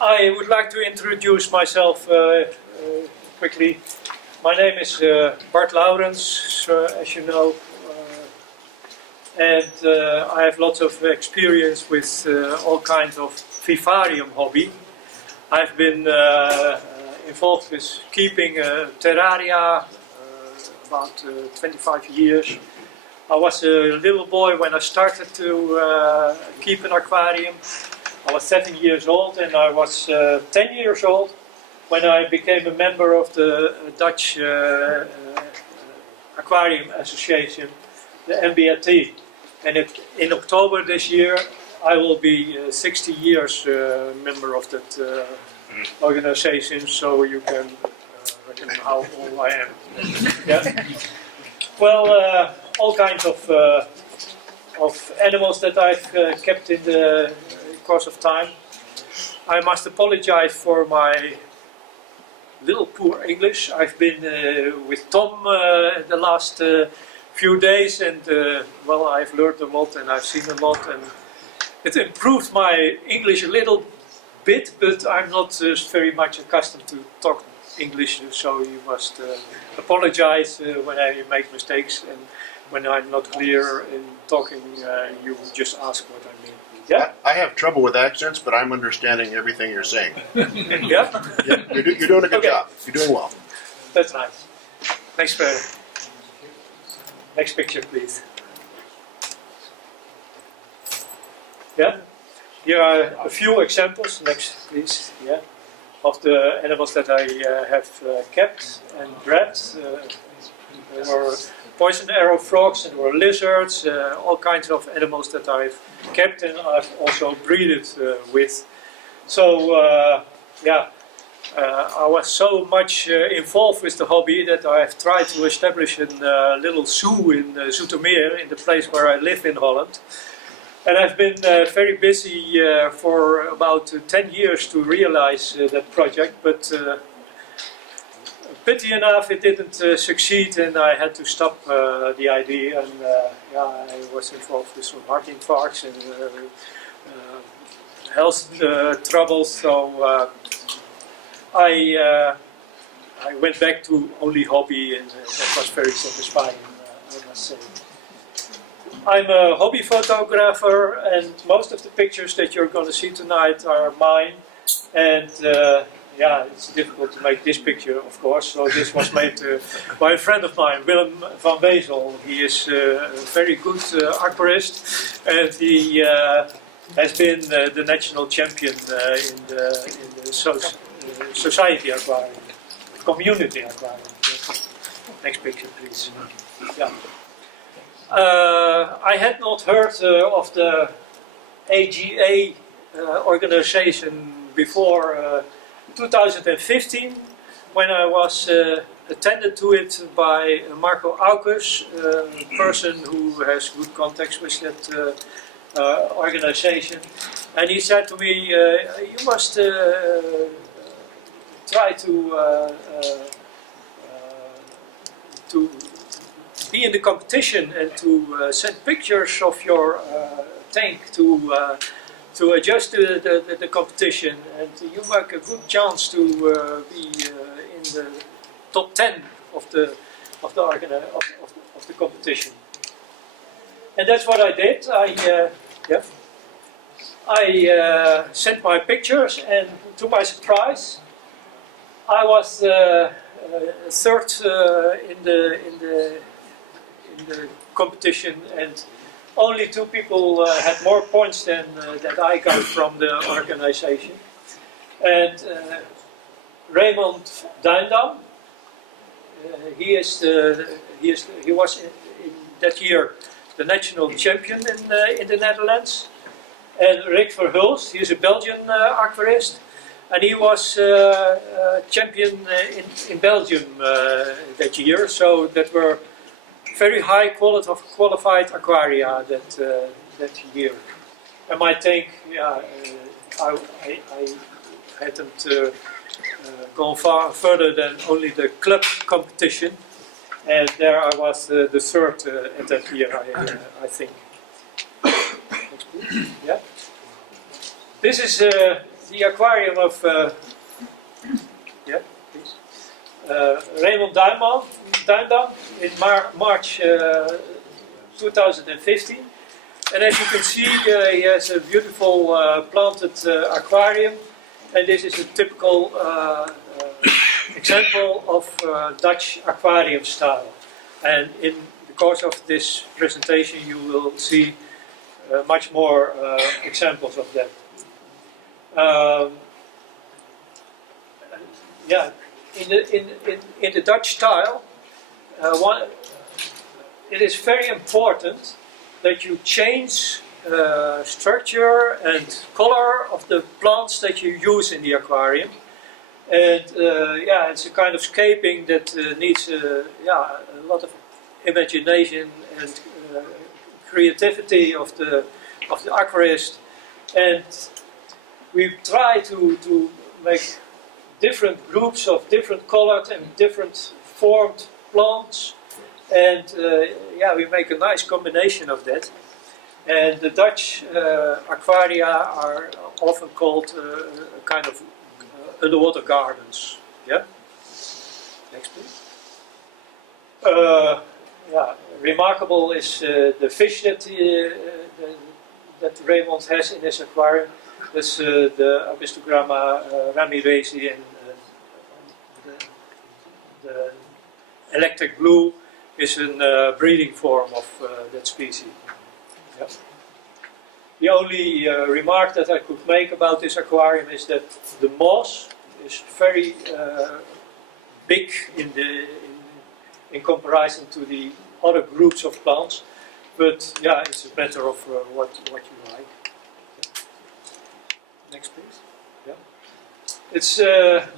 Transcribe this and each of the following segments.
I would like to introduce myself quickly. My name is Bart Laurens, as you know, and I have lots of experience with all kinds of vivarium hobby. I've been involved with keeping terraria about 25 years. I was a little boy when I started to keep an aquarium. I was 7 years old, and I was 10 years old when I became a member of the Dutch Aquarium Association, the MBAT. And in October this year, I will be 60 years member of that organization, so you can reckon how old I am. Yeah? Well, all kinds of animals that I've kept in the course of time. I must apologize for my little poor English. I've been with Tom the last few days, and well, I've learned a lot and I've seen a lot, and it improved my English a little bit, but I'm not very much accustomed to talk English, so you must apologize when I make mistakes, and when I'm not clear in talking, you just ask what I mean. Yeah? I have trouble with accents, but I'm understanding everything you're saying. Yeah? Yeah, you're doing a good job. You're doing well. That's nice. Next picture, please. Yeah? Here are a few examples, next please, yeah, of the animals that I have kept and bred. There were poison arrow frogs, and there were lizards, all kinds of animals that I've kept and I've also breeded with. So yeah, I was so much involved with the hobby that I've tried to establish a little zoo in Zoetermeer, in the place where I live in Holland. And I've been very busy for about 10 years to realize that project, but pity enough it didn't succeed, and I had to stop the idea, and yeah, I was involved with some heart infarcts and health troubles, so I went back to only hobby, and that was very satisfying, I must say. I'm a hobby photographer, and most of the pictures that you're going to see tonight are mine, and yeah, it's difficult to make this picture, of course, so this was made by a friend of mine, Willem van Wezel. He is a very good aquarist, and he has been the national champion in the society aquarium, community aquarium. Next picture, please. Yeah. I had not heard of the AGA organization before 2015, when I was attended to it by Marco Aukers, a person who has good contacts with that organization, and he said to me, you must try to be in the competition and to send pictures of your tank to adjust the competition, and you make a good chance to be in the top 10 of the competition. And that's what I did. I sent my pictures, and to my surprise, I was third in the competition, and only 2 people had more points than that I got from the organization. And Raymond Duindam, he was in that year the national champion in the Netherlands. And Rick Verhulst, he is a Belgian aquarist, and he was champion in Belgium that year. So that were very high quality of qualified aquaria that year. And my tank, yeah, I hadn't gone far further than only the club competition, and there I was the third at that year, I think. Yeah. This is the aquarium of yeah, please. Raymond Duindam in March 2015. And as you can see, he has a beautiful planted aquarium, and this is a typical example of Dutch aquarium style. And in the course of this presentation, you will see much more examples of that. Yeah, in the Dutch style, it is very important that you change structure and color of the plants that you use in the aquarium. And yeah, it's a kind of scaping that needs yeah, a lot of imagination and creativity of the aquarist. And we try to make different groups of different colored and different formed plants. And yeah, we make a nice combination of that. And the Dutch aquaria are often called a kind of underwater gardens. Yeah. Next, please. Yeah, remarkable is the fish that Raymond has in his aquarium. That's the Abistogramma ramirezi, and the electric blue is a breeding form of that species. Yeah. The only remark that I could make about this aquarium is that the moss is very big in comparison to the other groups of plants, but yeah, it's a matter of what you like. Next, please. Yeah. It's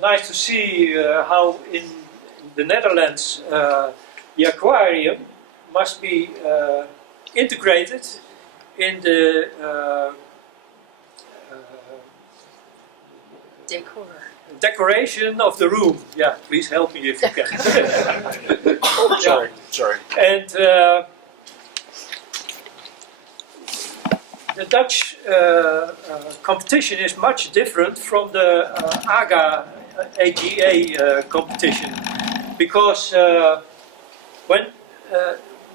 nice to see how in the Netherlands the aquarium must be integrated in the decoration of the room. Yeah, please help me if you can. Sorry. And the Dutch competition is much different from the AGA competition, because when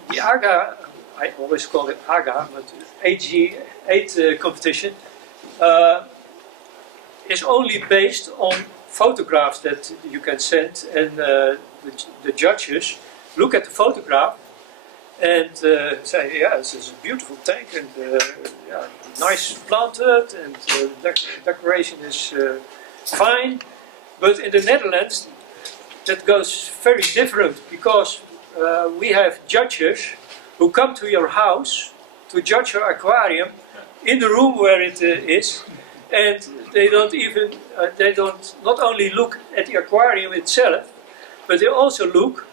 the AGA, I always call it AGA, but AG8 competition is only based on photographs that you can send, and the judges look at the photograph and say, yeah, this is a beautiful tank, and yeah, nice planted, and decoration is fine. But in the Netherlands, that goes very different, because we have judges who come to your house to judge your aquarium in the room where it is, and they don't even, not only look at the aquarium itself, but they also look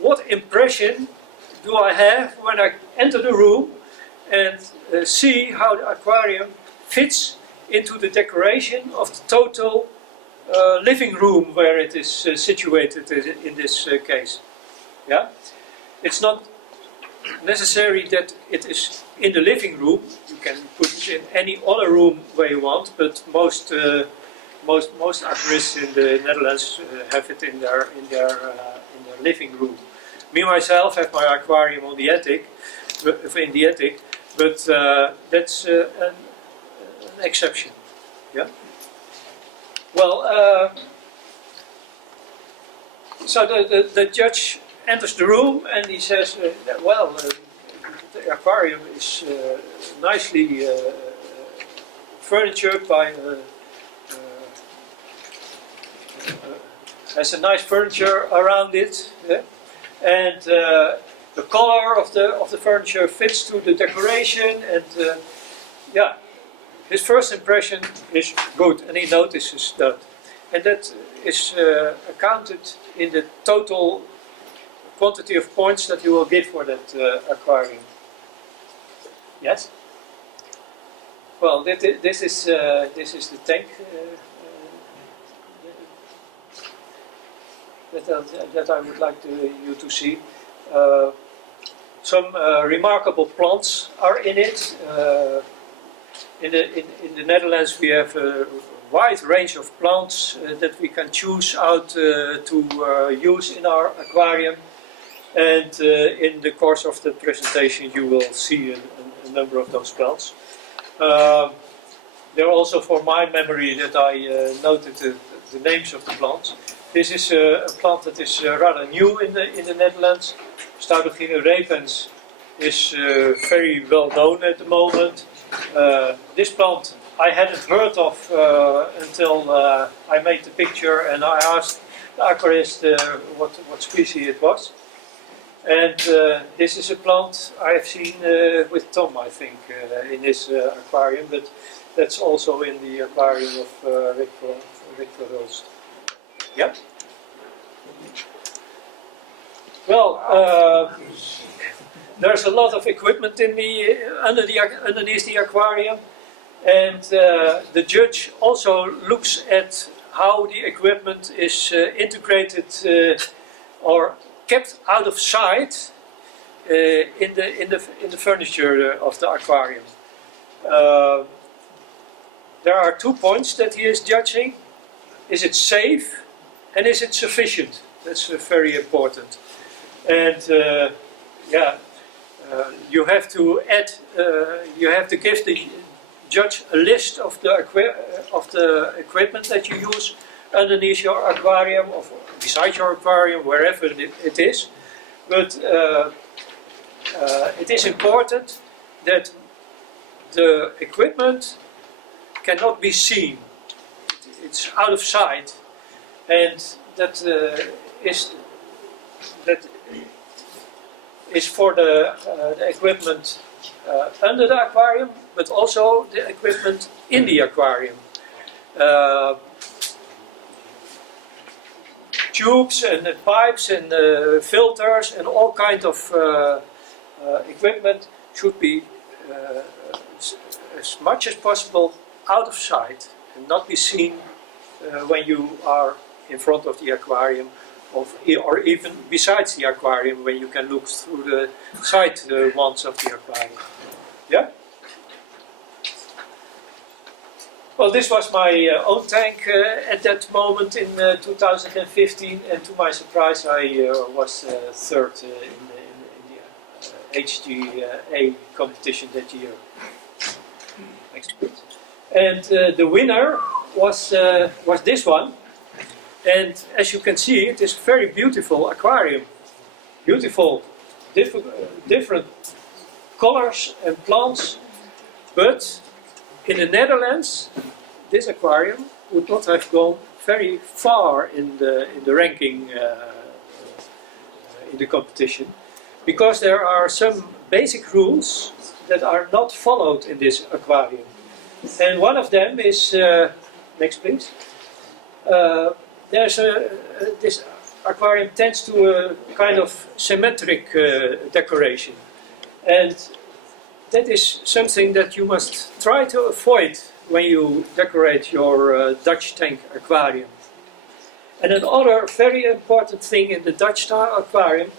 what impression do I have when I enter the room, and see how the aquarium fits into the decoration of the total living room where it is situated in this case. Yeah, it's not necessary that it is in the living room. You can put it in any other room where you want, but most aquarists in the Netherlands have it in their living room. Me myself have my aquarium on the attic, in the attic, but that's an exception. Yeah. Well, so the judge enters the room and he says, well, the aquarium is nicely furnitured by has a nice furniture around it, yeah? And the color of the furniture fits to the decoration, and yeah, his first impression is good, and he notices that, and that is accounted in the total quantity of points that you will give for that aquarium. Yes. Well, this is the tank that I would like you to see. Some remarkable plants are in it. In the Netherlands we have a wide range of plants that we can choose out to use in our aquarium. And in the course of the presentation you will see a number of those plants. They're also for my memory that I noted the names of the plants. This is a plant that is rather new in the Netherlands. Staudogine repens is very well known at the moment. This plant I hadn't heard of until I made the picture and I asked the aquarist what species it was. And this is a plant I have seen with Tom, I think, in his aquarium, but that's also in the aquarium of Rick Verhulst. Yep. Well, there's a lot of equipment in underneath the aquarium, and the judge also looks at how the equipment is integrated or kept out of sight in the furniture of the aquarium. There are 2 points that he is judging. Is it safe and is it sufficient? That's very important. And you have to add, you have to give the judge a list of the equipment that you use underneath your aquarium or beside your aquarium, wherever it is. But it is important that the equipment cannot be seen. It's out of sight, and that is for the equipment under the aquarium, but also the equipment in the aquarium. Tubes and pipes and filters and all kinds of equipment should be as much as possible out of sight and not be seen when you are in front of the aquarium or even besides the aquarium when you can look through the side ones of the aquarium. Yeah? Well, this was my own tank at that moment in 2015, and to my surprise I was third in the HGA competition that year. Next please. And the winner was this one, and as you can see it is a very beautiful aquarium. Beautiful, different colors and plants, but in the Netherlands, this aquarium would not have gone very far in the ranking in the competition, because there are some basic rules that are not followed in this aquarium. And one of them is, next please, this aquarium tends to a kind of symmetric decoration. And that is something that you must try to avoid when you decorate your Dutch tank aquarium. And another very important thing in the Dutch Style Aquarium,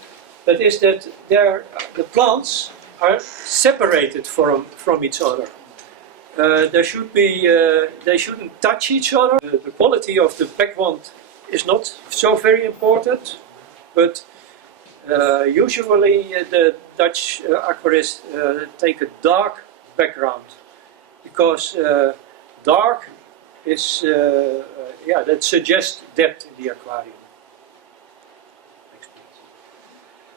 that is that the plants are separated from each other. They shouldn't touch each other. The quality of the background is not so very important, but usually the Dutch aquarists take a dark background, because dark is that suggests depth in the aquarium.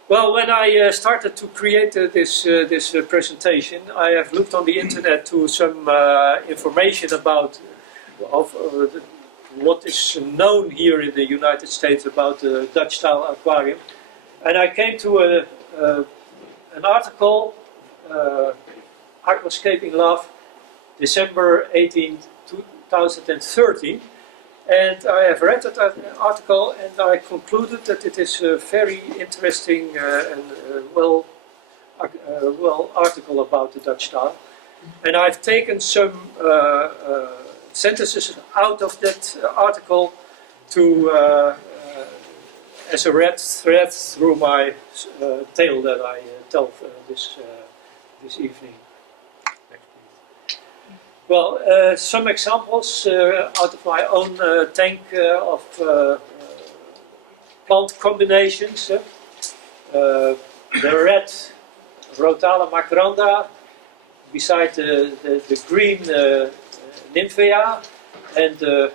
Well, when I started to create this presentation, I have looked on the internet to some information about what is known here in the United States about the Dutch Style Aquarium, and I came to an article, Aquascaping Love, December 18, 2013. And I have read that article, and I concluded that it is a very interesting and well article about the Dutch style. And I've taken some sentences out of that article to as a red thread through my tale that I tell this evening. Next, please. Well, some examples out of my own tank of plant combinations. The red Rotala macranda, beside the green Nymphea, and the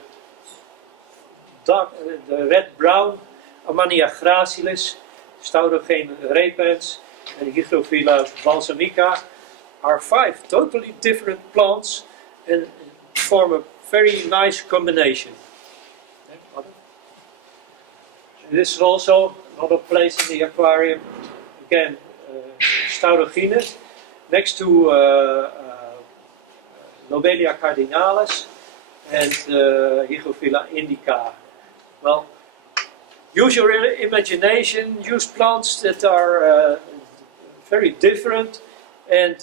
red-brown Amania gracilis, Staurogene repens, and Hygrophila balsamica are 5 totally different plants and form a very nice combination. This is also another place in the aquarium. Again, Staurogene, next to Lobelia cardinalis and Hygrophila indica. Well, use your imagination, use plants that are very different, and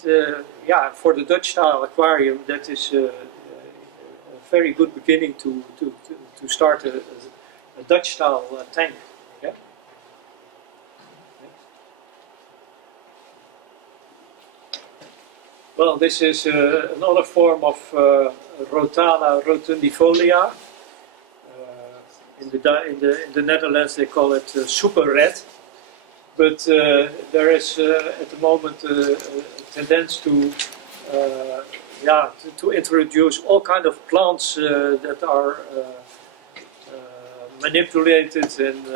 yeah, for the Dutch Style Aquarium, that is a very good beginning to start a Dutch Style tank. Yeah? Well, this is another form of Rotala rotundifolia. In the Netherlands they call it super red, but there is at the moment a tendency to introduce all kind of plants that are manipulated, and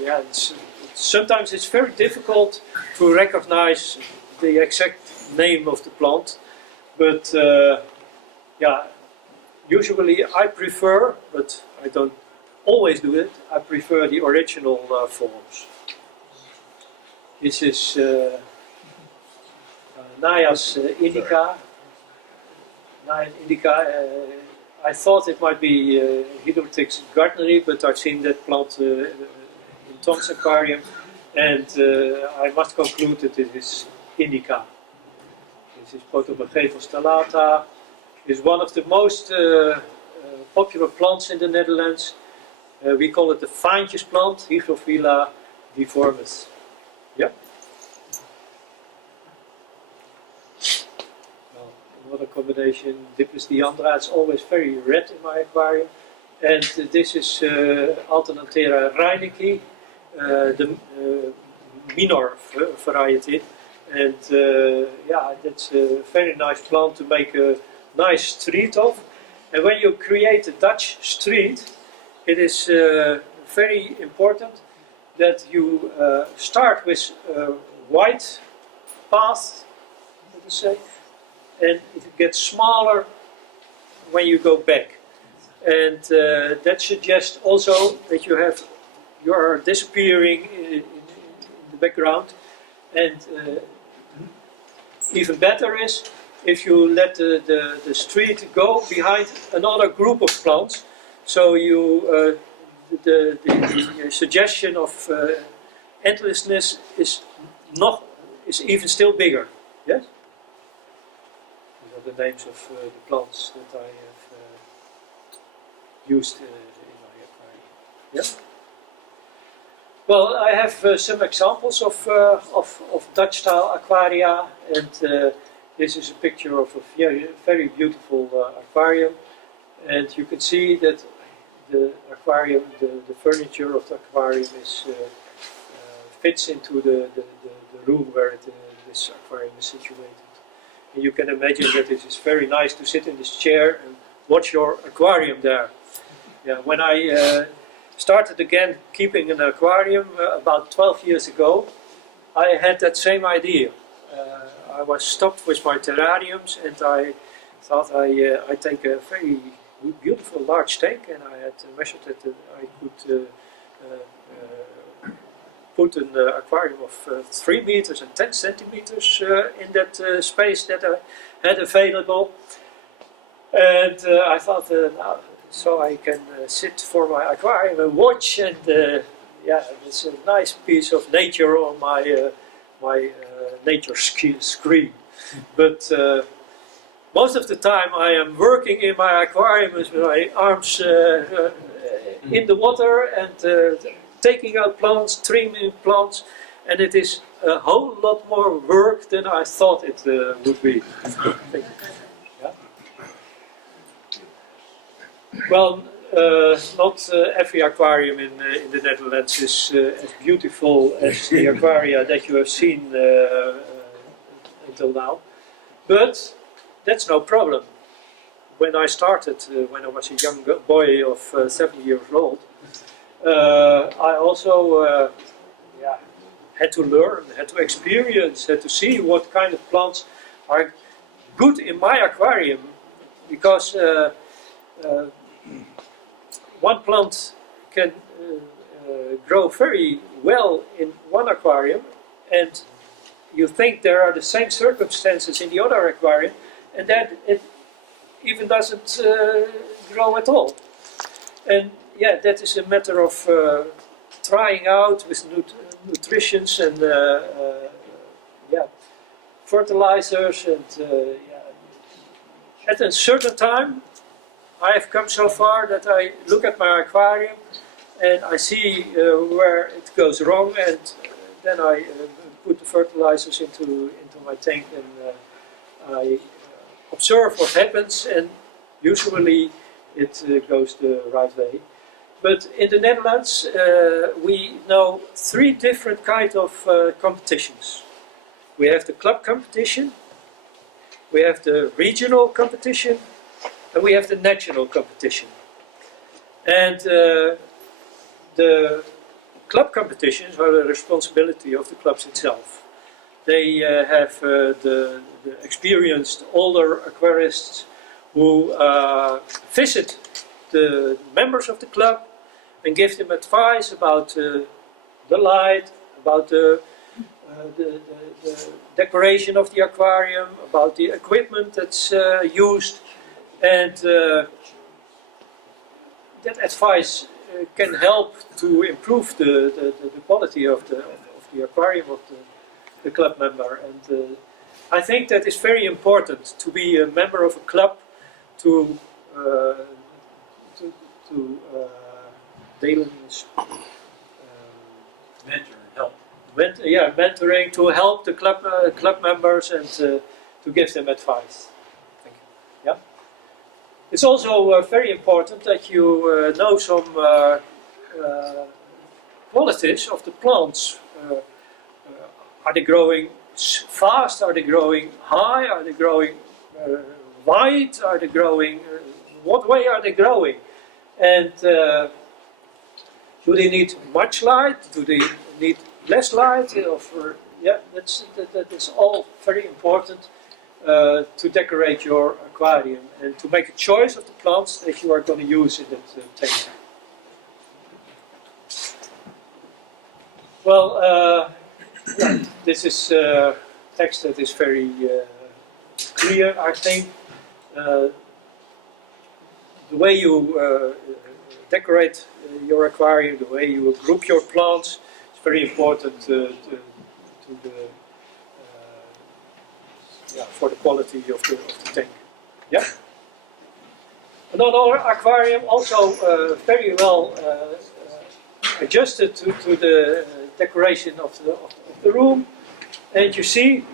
yeah, sometimes it's very difficult to recognize the exact name of the plant, but yeah, usually I prefer, but I don't always do it, I prefer the original forms. This is Naias indica. Naias indica, I thought it might be Hydrotix gardneri, but I've seen that plant in Tom's aquarium, and I must conclude that it is indica. This is Protobageva stellata. It's one of the most popular plants in the Netherlands. We call it the Faantjes plant, Hygrophila deformis. Yeah. Well, another combination, Dipus diandra. It's always very red in my aquarium. And this is Alternatera reinecki, the minor variety. And yeah, that's a very nice plant to make a nice street of. And when you create a Dutch street, it is very important that you start with a white path, let us say, and it gets smaller when you go back. And that suggests also that you are disappearing in the background. And even better is if you let the street go behind another group of plants. So you, the suggestion of endlessness is even still bigger. Yes. These are the names of the plants that I have used in my aquarium. Yeah. Well, I have some examples of Dutch style aquaria, and this is a picture of a very beautiful aquarium, and you can see that the aquarium, the furniture of the aquarium fits into the room where this aquarium is situated. And you can imagine that it is very nice to sit in this chair and watch your aquarium there. Yeah, when I started again keeping an aquarium about 12 years ago, I had that same idea. I was stopped with my terrariums, and I thought I'd take a very beautiful large tank, and I had measured that I could put an aquarium of 3 meters and 10 centimeters in that space that I had available. And I thought, now, so I can sit for my aquarium and watch, and yeah, it's a nice piece of nature on my nature screen. But most of the time I am working in my aquarium with my arms in the water and taking out plants, trimming plants, and it is a whole lot more work than I thought it would be. Thank you. Yeah. Well, not every aquarium in the Netherlands is as beautiful as the aquaria that you have seen until now. But that's no problem. When I started, when I was a young boy of 7 years old, I also had to learn, had to experience, had to see what kind of plants are good in my aquarium, because one plant can grow very well in one aquarium, and you think there are the same circumstances in the other aquarium, and that it even doesn't grow at all. And yeah, that is a matter of trying out with nutritions and fertilizers, and at a certain time I have come so far that I look at my aquarium and I see where it goes wrong, and then I put the fertilizers into my tank, and I observe what happens, and usually it goes the right way. But in the Netherlands we know 3 different kinds of competitions. We have the club competition, we have the regional competition, and we have the national competition. And the club competitions are the responsibility of the clubs itself. They have the experienced older aquarists who visit the members of the club and give them advice about the light, about the decoration of the aquarium, about the equipment that's used, and that advice can help to improve the quality of the aquarium of the club member. And I think that is very important, to be a member of a club, to mentor and help. Mentoring, to help the club members and to give them advice. Thank you. Yeah. It's also very important that you know some qualities of the plants. Are they growing fast? Are they growing high? Are they growing wide? Are they growing? What way are they growing? And do they need much light? Do they need less light? That is all very important to decorate your aquarium and to make a choice of the plants that you are going to use in that tank. Well, this is text that is very clear, I think. The way you decorate your aquarium, the way you group your plants, is very important for the quality of the tank. Yeah. Another aquarium also very well adjusted to the decoration of the room, and you see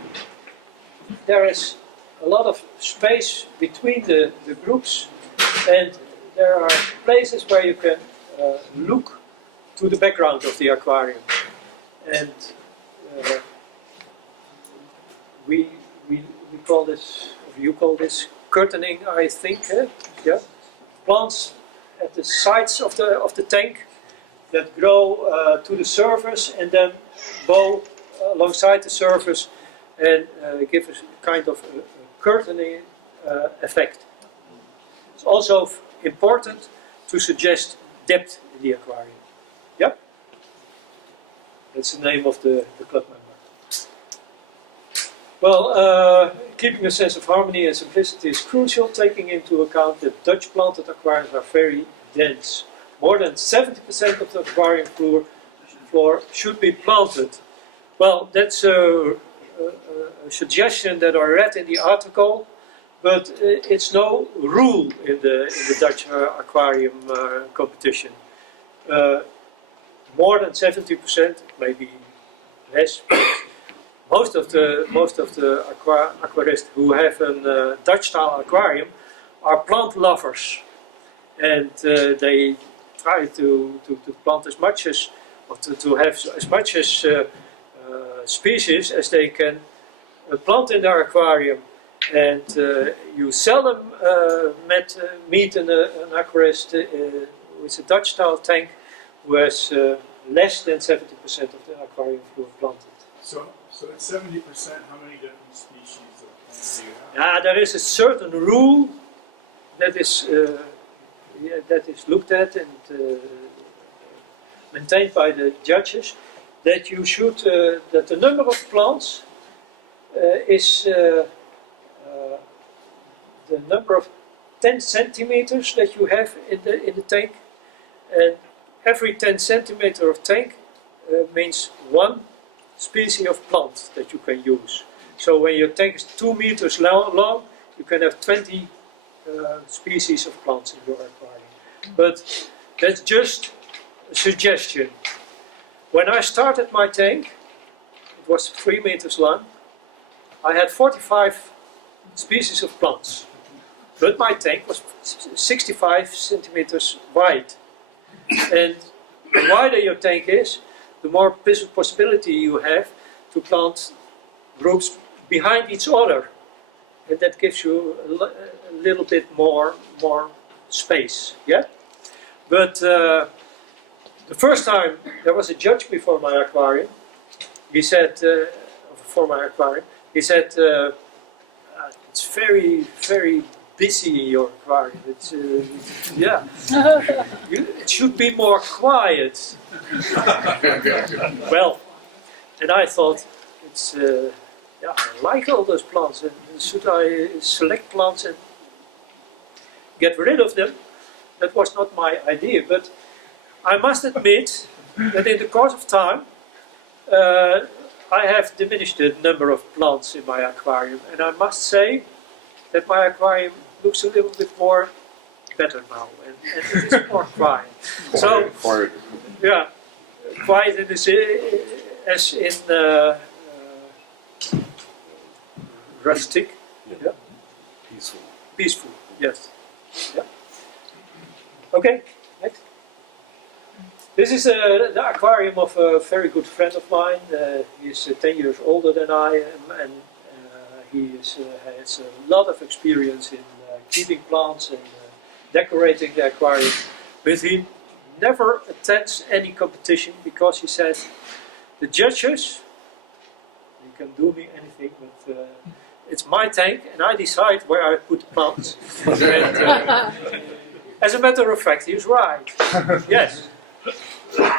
there is a lot of space between the groups, and there are places where you can look to the background of the aquarium. And we call this, or you call this, curtaining, I think. Yeah, plants at the sides of the tank that grow to the surface and then bow alongside the surface and give us a kind of a curtaining effect. It's also important to suggest depth in the aquarium. Yeah? That's the name of the club member. Well, keeping a sense of harmony and simplicity is crucial, taking into account that Dutch planted aquariums are very dense. More than 70% of the aquarium floor should be planted. Well, that's a suggestion that I read in the article, but it's no rule in the Dutch aquarium competition. More than 70%, maybe less. Most of the aquarists who have a Dutch Style Aquarium are plant lovers, and they try to plant as much as, or to have as much as species as they can plant in their aquarium. And you seldom meet an aquarist with a Dutch style tank who has less than 70% of the aquarium floor planted. So at 70%, how many different species of plants do you have? Yeah, there is a certain rule that is looked at and maintained by the judges, that you should that the number of plants is the number of 10 centimeters that you have in the tank, and every 10 centimeter of tank means one species of plant that you can use. So when your tank is 2 meters long, you can have 20 species of plants in your aquarium. But that's just a suggestion. When I started my tank, it was 3 meters long, I had 45 species of plants. But my tank was 65 centimeters wide. And the wider your tank is, the more possibility you have to plant groups behind each other. And that gives you a little bit more space. Yeah? But the first time there was a judge before my aquarium, he said, it's very, very busy, your aquarium. It's, yeah. It should be more quiet. Well, and I thought, it's, yeah, I like all those plants. And should I select plants and get rid of them? That was not my idea. But I must admit that in the course of time, I have diminished the number of plants in my aquarium, and I must say that my aquarium looks a little bit more better now, and it is more quiet. So, yeah, quiet in this, as in rustic, yeah. Peaceful. Peaceful, yes. Yeah. Okay, next. This is the aquarium of a very good friend of mine. He is 10 years older than I am, and he has a lot of experience in keeping plants and decorating the aquarium. But he never attends any competition because he said, the judges, you can do me anything, but it's my tank and I decide where I put the plants. And, as a matter of fact, he is right. Yes.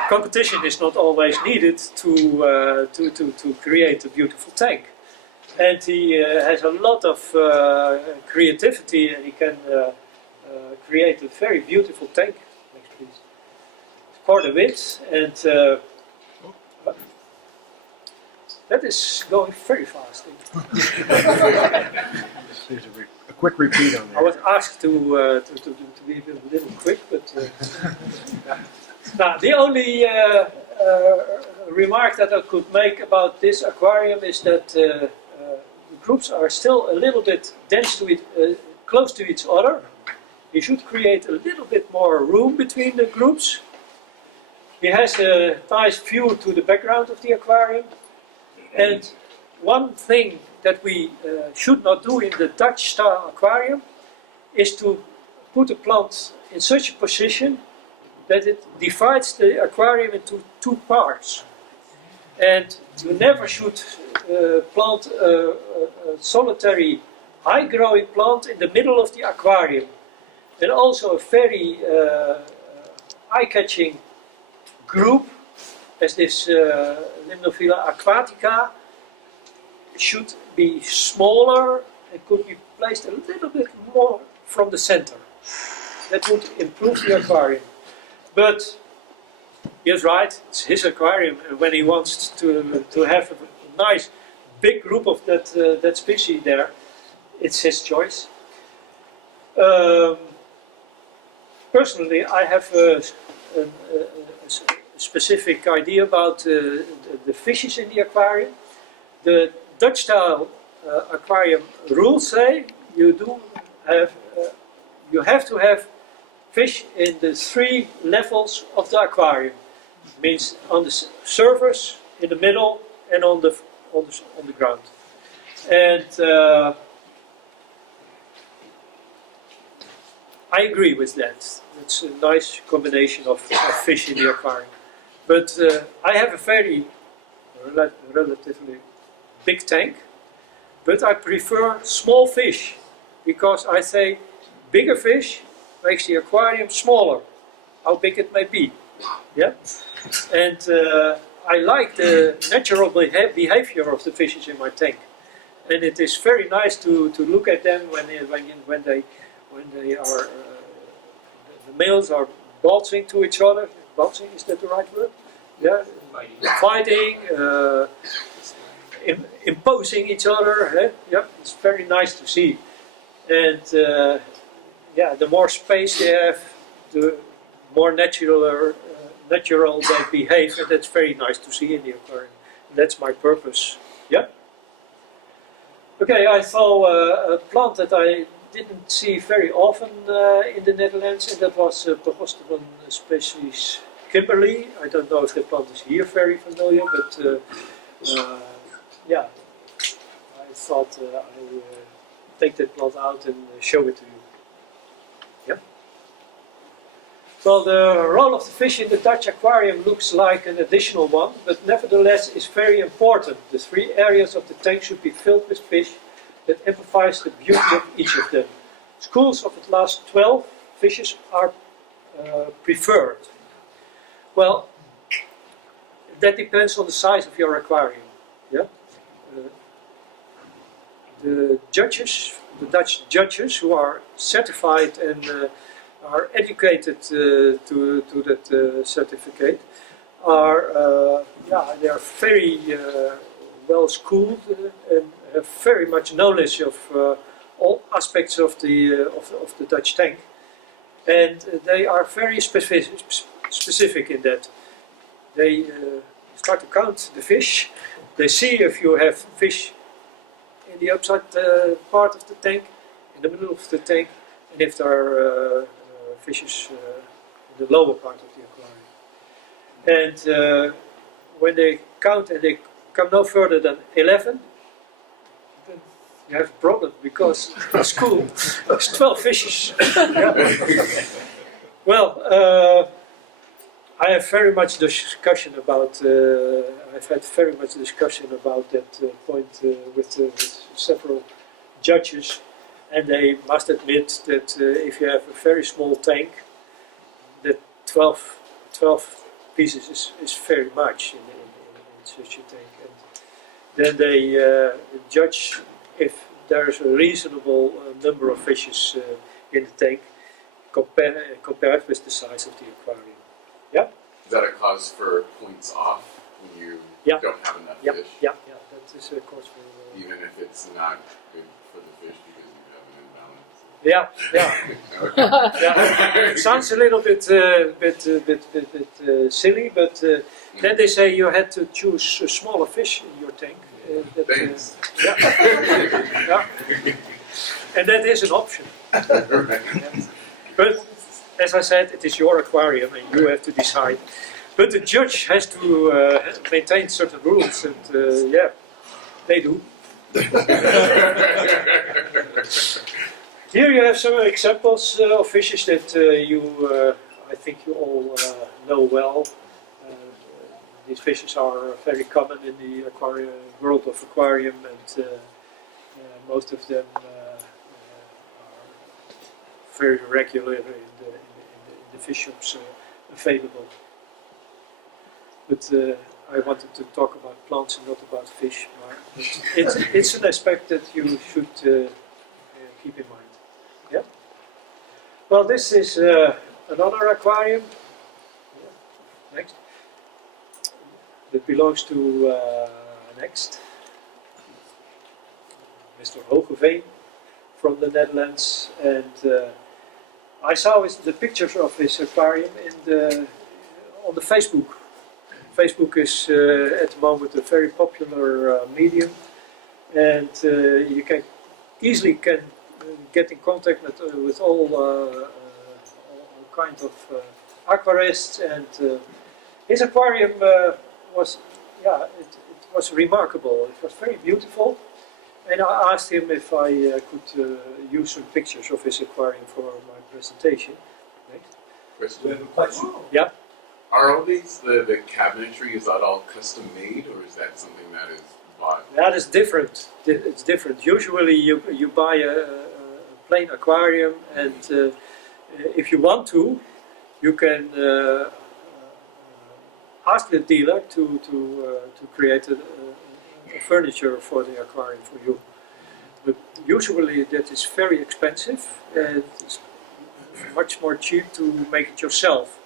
Competition is not always needed to create a beautiful tank. And he has a lot of creativity, and he can create a very beautiful tank. Next, please. Quarter width, and that is going very fast. There's a quick repeat on I that. was asked to be a little quick, but yeah. Now, the only remark that I could make about this aquarium is that the groups are still a little bit dense to it, close to each other. You should create a little bit more room between the groups. He has a nice view to the background of the aquarium. And one thing that we should not do in the Dutch Style Aquarium is to put a plant in such a position that it divides the aquarium into two parts. And you never should plant a solitary high-growing plant in the middle of the aquarium. And also a very eye-catching group, as this Limnophila aquatica, should be smaller and could be placed a little bit more from the center. That would improve the aquarium. But he is right, it's his aquarium, and when he wants to have a nice big group of that species there, it's his choice. Personally, I have a specific idea about the fishes in the aquarium. The Dutch Style Aquarium rules say you have to have fish in the 3 levels of the aquarium. Means on the surface, in the middle, and on the ground. And I agree with that. It's a nice combination of fish in the aquarium. But I have a very relatively big tank, but I prefer small fish because I say bigger fish makes the aquarium smaller, how big it may be. Yeah, and I like the natural behavior of the fishes in my tank, and it is very nice to look at them when they are the males are bouncing to each other. Bouncing, is that the right word? Yeah, fighting, imposing each other. Yeah, it's very nice to see, and yeah, the more space they have, the more natural they behave, and that's very nice to see in the aquarium. And that's my purpose. Yeah. Okay, I saw a plant that I didn't see very often in the Netherlands, and that was Pogostemon species Kimberley. I don't know if the plant is here very familiar, but yeah, I thought I take that plant out and show it to you. Yeah. Well, the role of the fish in the Dutch aquarium looks like an additional one, but nevertheless is very important. The 3 areas of the tank should be filled with fish that amplifies the beauty of each of them. Schools of at least 12 fishes are preferred. Well, that depends on the size of your aquarium. Yeah? The judges, the Dutch judges who are certified and are educated to that certificate are they are very well schooled and have very much knowledge of all aspects of the Dutch tank, and they are very specific in that. They start to count the fish. They see if you have fish in the upside part of the tank, in the middle of the tank, and if there are fishes in the lower part of the aquarium. And when they count and they come no further than 11, then you have a problem because in school there's 12 fishes. Well, I have very much discussion about. I've had very much discussion about that point with several judges, and they must admit that if you have a very small tank, that 12 pieces is very much in such a tank. And then they judge if there's a reasonable number of fishes in the tank compared with the size of the aquarium. Yeah. Is that a cause for points off when you Yeah. don't have enough Yeah, fish? yeah, that is a cause for. Even if it's not good for the fish because you have an imbalance? Yeah, Okay. yeah. It sounds a little bit silly, but then they say you had to choose a smaller fish in your tank. Thanks. Yeah. Yeah. And that is an option. But as I said, it is your aquarium and you have to decide. But the judge has to maintain certain rules, and yeah, they do. Here you have some examples of fishes that I think you all know well. These fishes are very common in the world of aquarium, and most of them are very regular in the fish shops available. But I wanted to talk about plants and not about fish. But it's an aspect that you should keep in mind. Yeah. Well, this is another aquarium. Yeah. Next. That belongs to next. Mr. Hogeveen from the Netherlands, and I saw the pictures of his aquarium on the Facebook. Facebook is at the moment a very popular medium, and you can easily get in contact with all kind of aquarists, and his aquarium was, it was remarkable. It was very beautiful, and I asked him if I could use some pictures of his aquarium for my presentation. Question. Yeah. Are all these, the cabinetry, is that all custom made or is that something that is bought? That is different. It's different. Usually you buy a plain aquarium, and if you want to, you can ask the dealer to create a furniture for the aquarium for you. But usually that is very expensive, and it's much more cheap to make it yourself.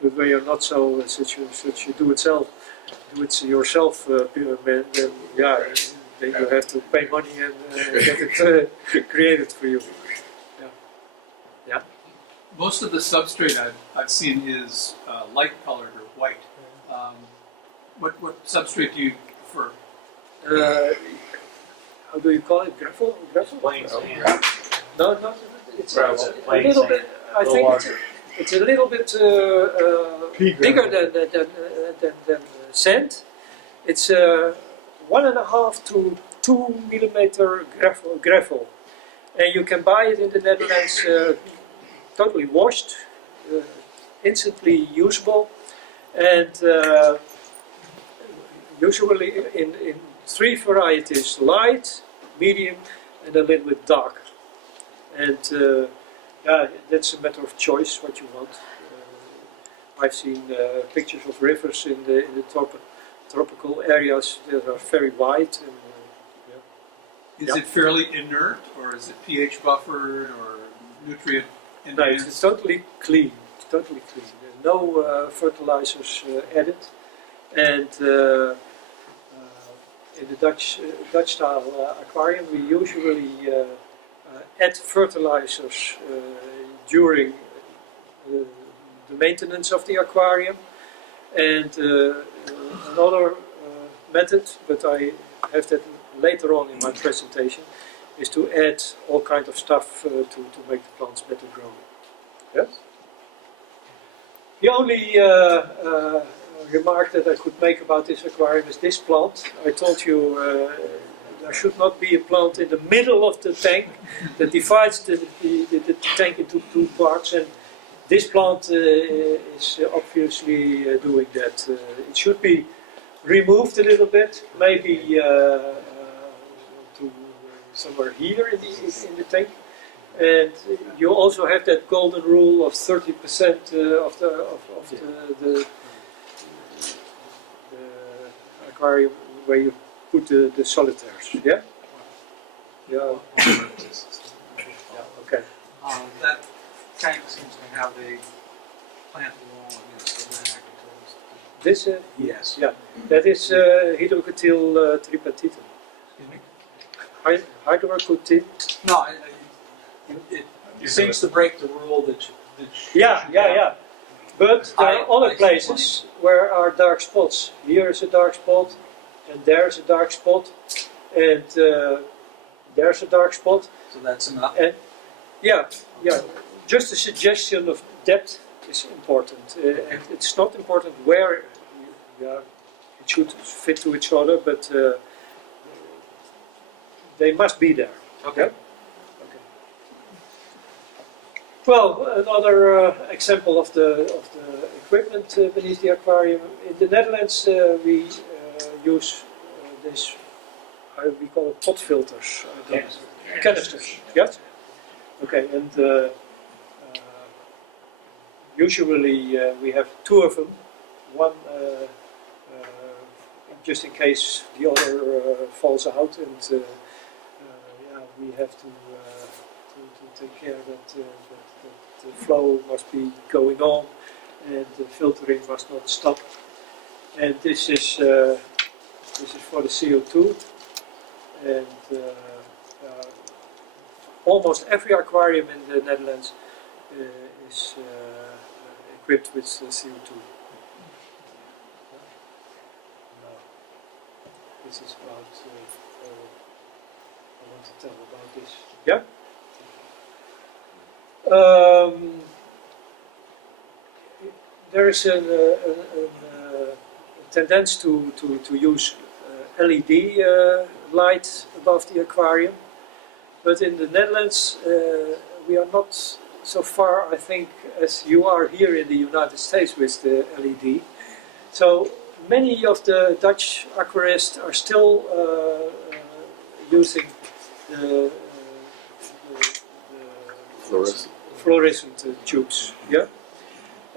But when you're not so such you do it yourself, then you have to pay money and get it created for you. Yeah. Most of the substrate I've seen is light colored or white. What substrate do you prefer? How do you call it? Gravel? Plain sand. No, it's Gravel, a plain little sand. bit. I think it's a little bit bigger than sand. It's 1.5 to 2 millimeter gravel, and you can buy it in the Netherlands totally washed, instantly usable, and usually in 3 varieties: light, medium, and a little bit dark. And that's a matter of choice what you want. I've seen pictures of rivers in the tropical areas that are very wide. And, Is it fairly inert, or is it pH buffered, or nutrient no, enhanced? it's totally clean. It's totally clean. There's no fertilizers added. And in the Dutch Style Aquarium, we usually add fertilizers during the maintenance of the aquarium. And another method, but I have that later on in my presentation, is to add all kind of stuff to make the plants better grow. Yes? The only remark that I could make about this aquarium is this plant. I told you there should not be a plant in the middle of the tank that divides the tank into 2 parts, and this plant is obviously doing that. It should be removed a little bit, maybe to somewhere here in the tank. And you also have that golden rule of 30% of the aquarium where you put the solitaires. Yeah. Yeah. Okay. That tank seems to have a plant wall against the back. This? Yes. Yeah. That is hydrocotyl tripartitum. Excuse me? Hydrocotyl. No, it seems to break the rule that you Yeah. But there are other places where are dark spots. Here is a dark spot, and there's a dark spot, and there's a dark spot. So that's enough. And yeah. Just a suggestion of depth is important. And it's not important where it should fit to each other, but they must be there. Okay. Well, another example of the equipment beneath the aquarium. In the Netherlands, we use this, how we call it, pot filters. Canisters. Yes. Okay, and usually we have 2 of them. One just in case the other falls out, and we have to take care that the flow must be going on and the filtering must not stop. And this is for the CO2, and almost every aquarium in the Netherlands is equipped with CO2. This is about I want to tell about this. Yeah. there is a tendency to use LED light above the aquarium, but in the Netherlands we are not so far, I think, as you are here in the United States with the LED. So many of the Dutch aquarists are still using the fluorescent tubes, yeah.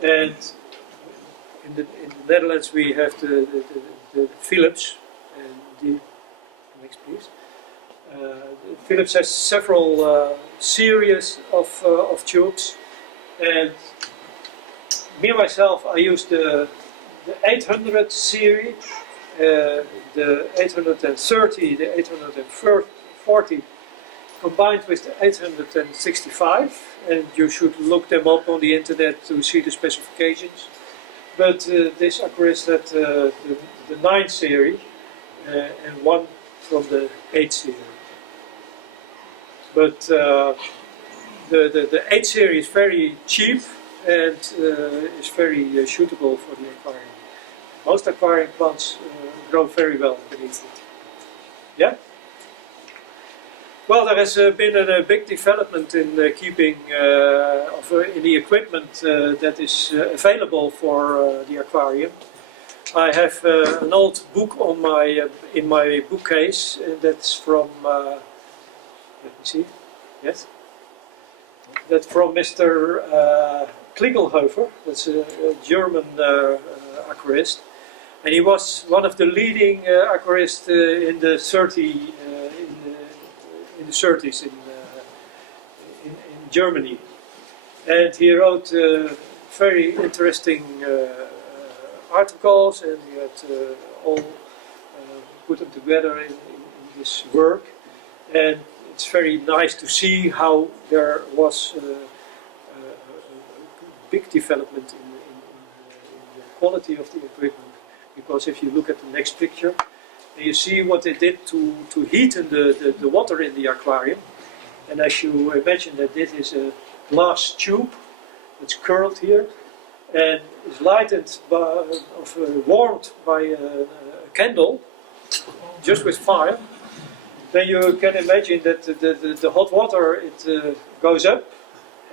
And in the Netherlands we have the Philips, and the next please. Philips has several series of tubes, and me myself, I use the 800 series, the 830, the 840 combined with the 865, and you should look them up on the internet to see the specifications. But this aquarist had the 9 series and one from the 8 series. But the 8 series is very cheap and is very suitable for the aquarium. Most aquarium plants grow very well beneath it. Yeah? Well, there has been a big development in keeping in the equipment that is available for the aquarium. I have an old book on in my bookcase, and that's from let me see. Yes, that's from Mr. Klingelhofer. That's a German aquarist, and he was one of the leading aquarists in the 30s in Germany, and he wrote very interesting articles, and he had all put them together in this work, and it's very nice to see how there was a big development in the quality of the equipment, because if you look at the next picture, you see what they did to heaten the water in the aquarium. And as you imagine, that this is a glass tube that's curled here and is lighted warmed by a candle, just with fire. Then you can imagine that the hot water, it goes up,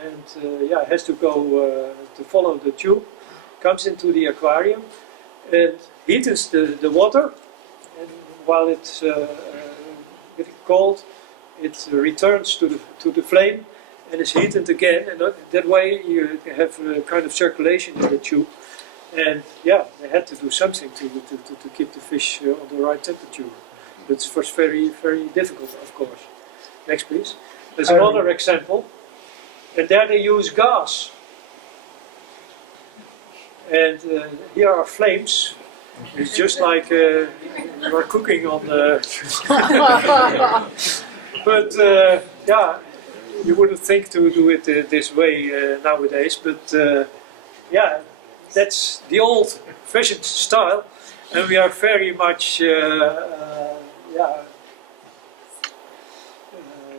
and it has to go to follow the tube, comes into the aquarium and heats the water. While it's getting cold, it returns to the flame and is heated again, and that way you have a kind of circulation in the tube. And yeah, they had to do something to keep the fish on the right temperature. It was very, very difficult, of course. Next, please. There's another example, and there they use gas. And here are flames. It's just like you are cooking on the... But yeah, you wouldn't think to do it this way nowadays, but yeah, that's the old-fashioned style, and we are very much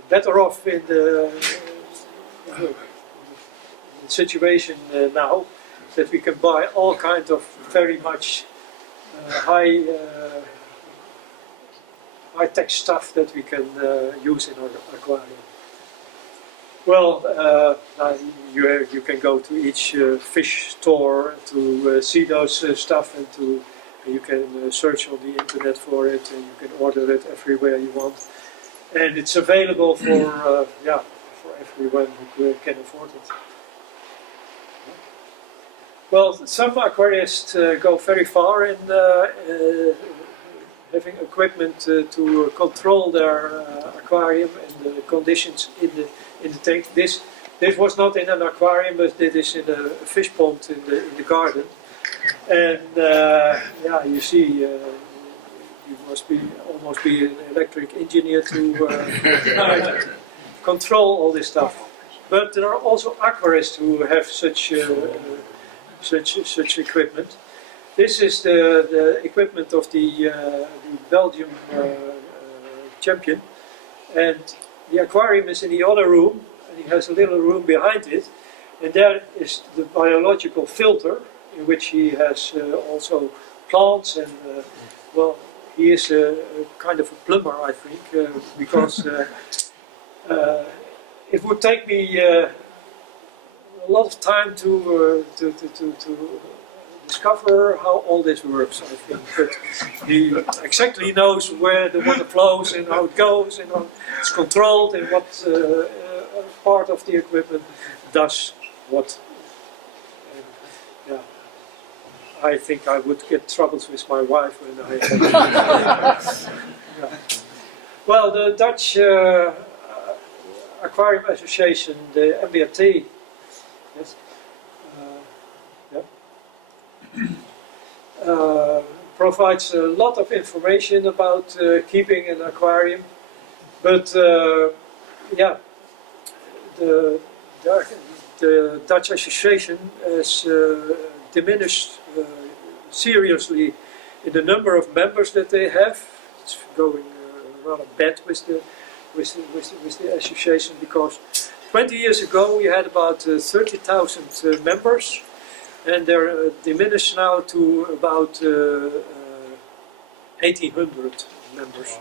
better off in the situation now, that we can buy all kinds of very much high-tech stuff that we can use in our aquarium. Well, you can go to each fish store to see those stuff, and you can search on the internet for it, and you can order it everywhere you want, and it's available for everyone who can afford it. Well, some aquarists go very far in having equipment to control their aquarium and the conditions in the tank. This was not in an aquarium, but it is in a fish pond in the garden. And you see, you must almost be an electric engineer to control all this stuff. But there are also aquarists who have such equipment. This is the equipment of the Belgium champion, and the aquarium is in the other room, and he has a little room behind it, and there is the biological filter, in which he has also plants and well, he is a kind of a plumber, I think, because it would take me a lot of time to discover how all this works, I think. But he exactly knows where the water flows and how it goes and how it's controlled and what part of the equipment does what. And, yeah, I think I would get troubles with my wife when I. Yeah. Well, the Dutch Aquarium Association, the MBRT, yes, provides a lot of information about keeping an aquarium, but yeah, the Dutch Association has diminished seriously in the number of members that they have. It's going rather bad with the association, because 20 years ago we had about 30,000 members, and they're diminished now to about 1,800 members.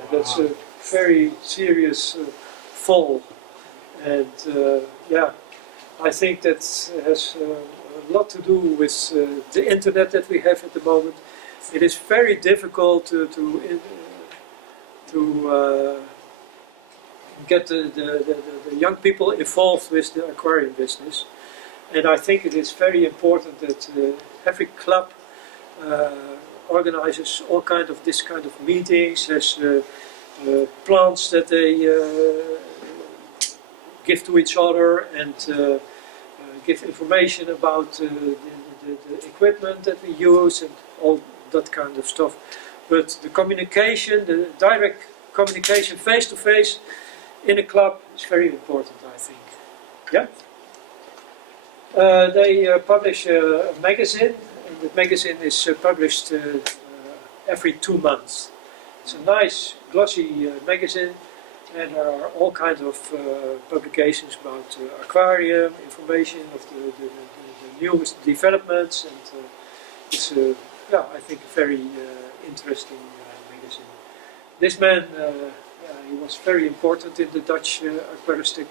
And that's a very serious fall, and yeah, I think that has a lot to do with the internet that we have at the moment. It is very difficult to get the young people involved with the aquarium business. And I think it is very important that every club organizes all kind of this kind of meetings, has plants that they give to each other, and give information about the equipment that we use and all that kind of stuff. But the communication, the direct communication face to face in a club is very important, I think. Yeah. They publish a magazine, and the magazine is published every 2 months. It's a nice glossy magazine, and there are all kinds of publications about aquarium, information of the newest developments, and it's yeah, I think a very interesting magazine. This man, he was very important in the Dutch aquaristic.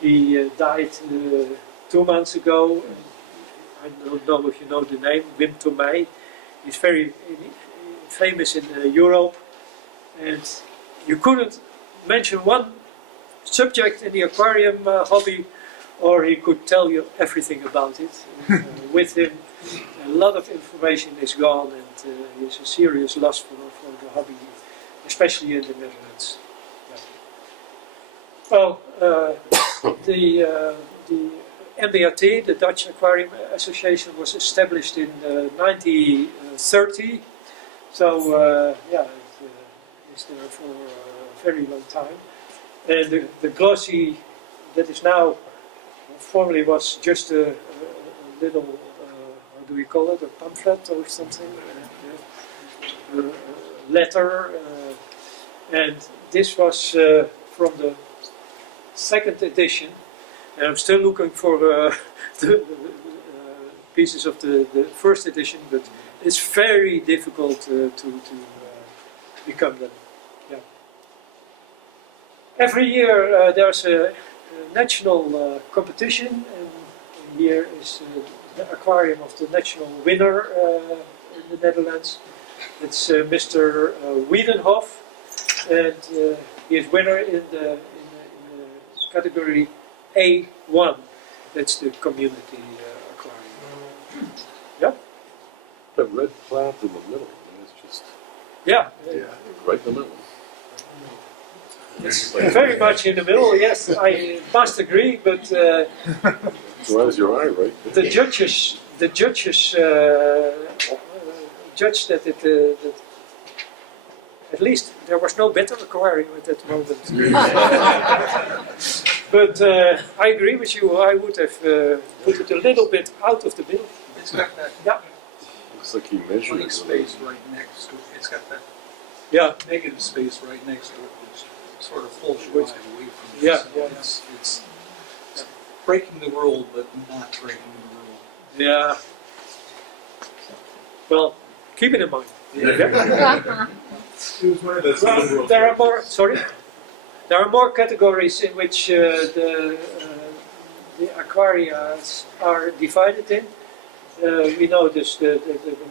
He died 2 months ago. I don't know if you know the name, Wim Tomei. He's very famous in Europe, and you couldn't mention one subject in the aquarium hobby, or he could tell you everything about it. With him, a lot of information is gone, and he's a serious loss for the hobby, especially in the Netherlands. Yeah. Well, the MBRT, the Dutch Aquarium Association, was established in 1930. So yeah, it's there for a very long time. And the glossy that is now, formerly was just a little, how do we call it, a pamphlet or something, a letter. And this was from the second edition. And I'm still looking for the pieces of the first edition, but it's very difficult to become them. Yeah. Every year there's a national competition, and here is the aquarium of the national winner in the Netherlands. It's Mr. Wiedenhof, and he is winner in the category A1. That's the community aquarium. Yeah. The red plant in the middle, it's just Yeah. right in the middle. It's very much in the middle. Yes, I must agree. But As long as your eye, right? the judges judged that that at least there was no better aquarium at that moment. But I agree with you. I would have put it a little bit out of the middle. It's got that Yeah. Looks like he measured blank it. space right next to it. It's got that Yeah. negative space right next to it, which sort of pulls your eye away from it. Yeah, So yeah. it's breaking the rule, but not breaking the rule. Yeah. Well, keep it in mind. Yeah. It was one of those Well, liberal there are choices. more. Sorry, there are more categories in which the aquaria are divided in. We know this, the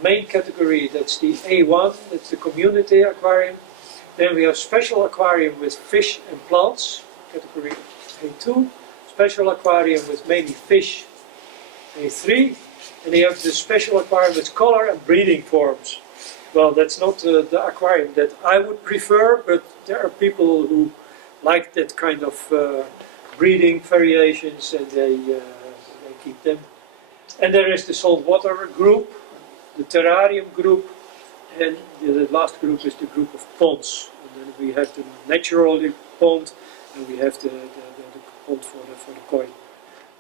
main category, that's the A1, that's the community aquarium. Then we have special aquarium with fish and plants, category A2. Special aquarium with mainly fish, A3. And you have the special aquarium with color and breeding forms. Well, that's not the aquarium that I would prefer, but there are people who like that kind of breeding variations, and they keep them. And there is the saltwater group, the terrarium group, and the last group is the group of ponds. And then we have the natural pond, and we have the pond for the koi.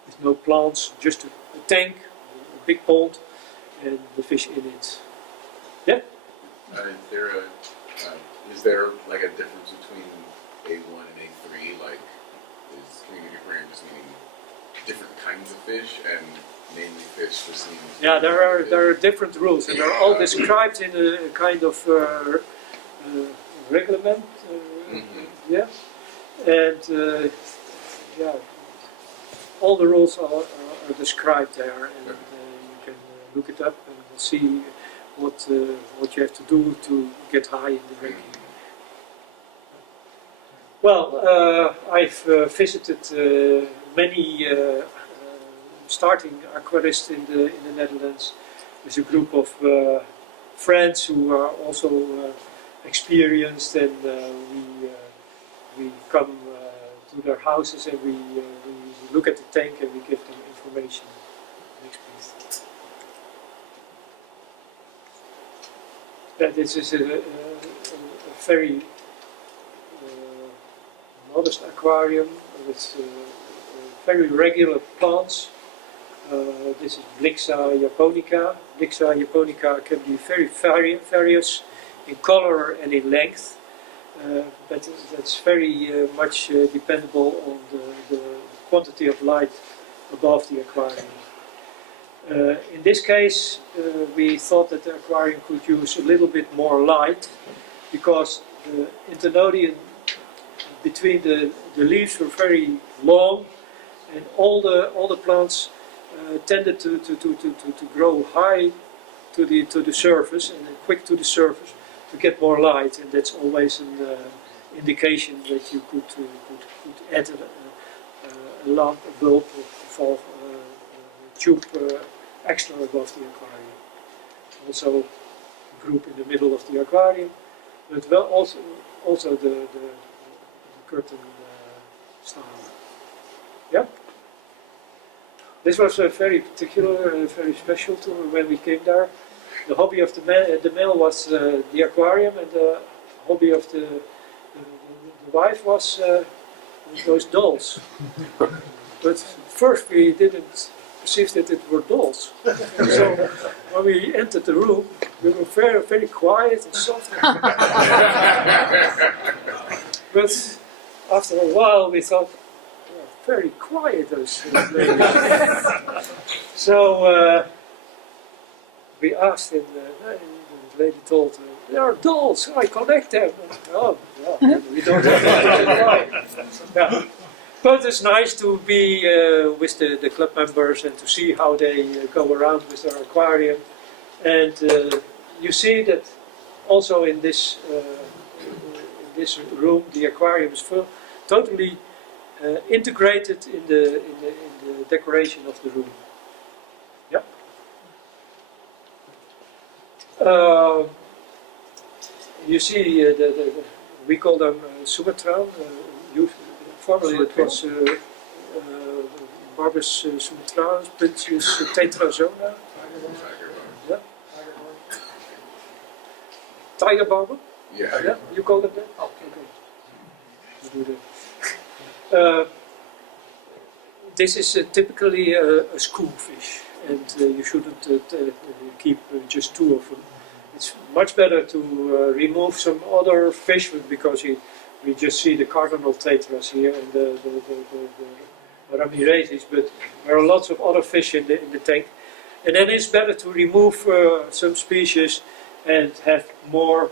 With no plants, just a tank, a big pond, and the fish in it. Yeah? Is there like a difference between A1 and A3? Like, is community aquarium just meaning different kinds of fish, and mainly fish just means... Yeah, there are different rules, and they're all described in a kind of reglement. Yeah, and yeah, all the rules are described there, and you can look it up and see what you have to do to get high in the ranking. Well, I've visited many starting aquarists in the Netherlands. There's a group of friends who are also experienced, and we come to their houses, and we look at the tank and we give them information. Next, please. Yeah, this is a very modest aquarium with very regular plants. This is Blixa japonica. Blixa japonica can be very various in color and in length, but that's very much dependable on the quantity of light above the aquarium. In this case, we thought that the aquarium could use a little bit more light, because the internodium between the leaves were very long, and all the plants tended to grow high to the surface and quick to the surface to get more light, and that's always an indication that you could add a lamp, a bulb, or tube extra above the aquarium. Also, a group in the middle of the aquarium, but well also the curtain style. Yeah. This was very particular, very special to when we came there. The hobby of the male was the aquarium, and the hobby of the wife was those dolls. But first we didn't perceive that it were dolls. So when we entered the room, we were very, very quiet and soft. But after a while we thought, very quiet, those ladies. So we asked, and the lady told, "They are dolls. I collect them." Oh, yeah, we don't have that. Yeah. But it's nice to be with the club members and to see how they go around with their aquarium. And you see that also in this room, the aquarium is totally integrated in the decoration of the room. Yeah. You see, we call them Sumatran. Formerly it was Barbus Sumatrans, Princess Tetrazona. Yeah. Tiger barber? Yeah. Yeah, you call them that? Oh, okay. We do that. This is typically a school fish, and you shouldn't keep just two of them. It's much better to remove some other fish, because we just see the cardinal tetras here and the ramirezes, but there are lots of other fish in the tank, And then it's better to remove some species and have more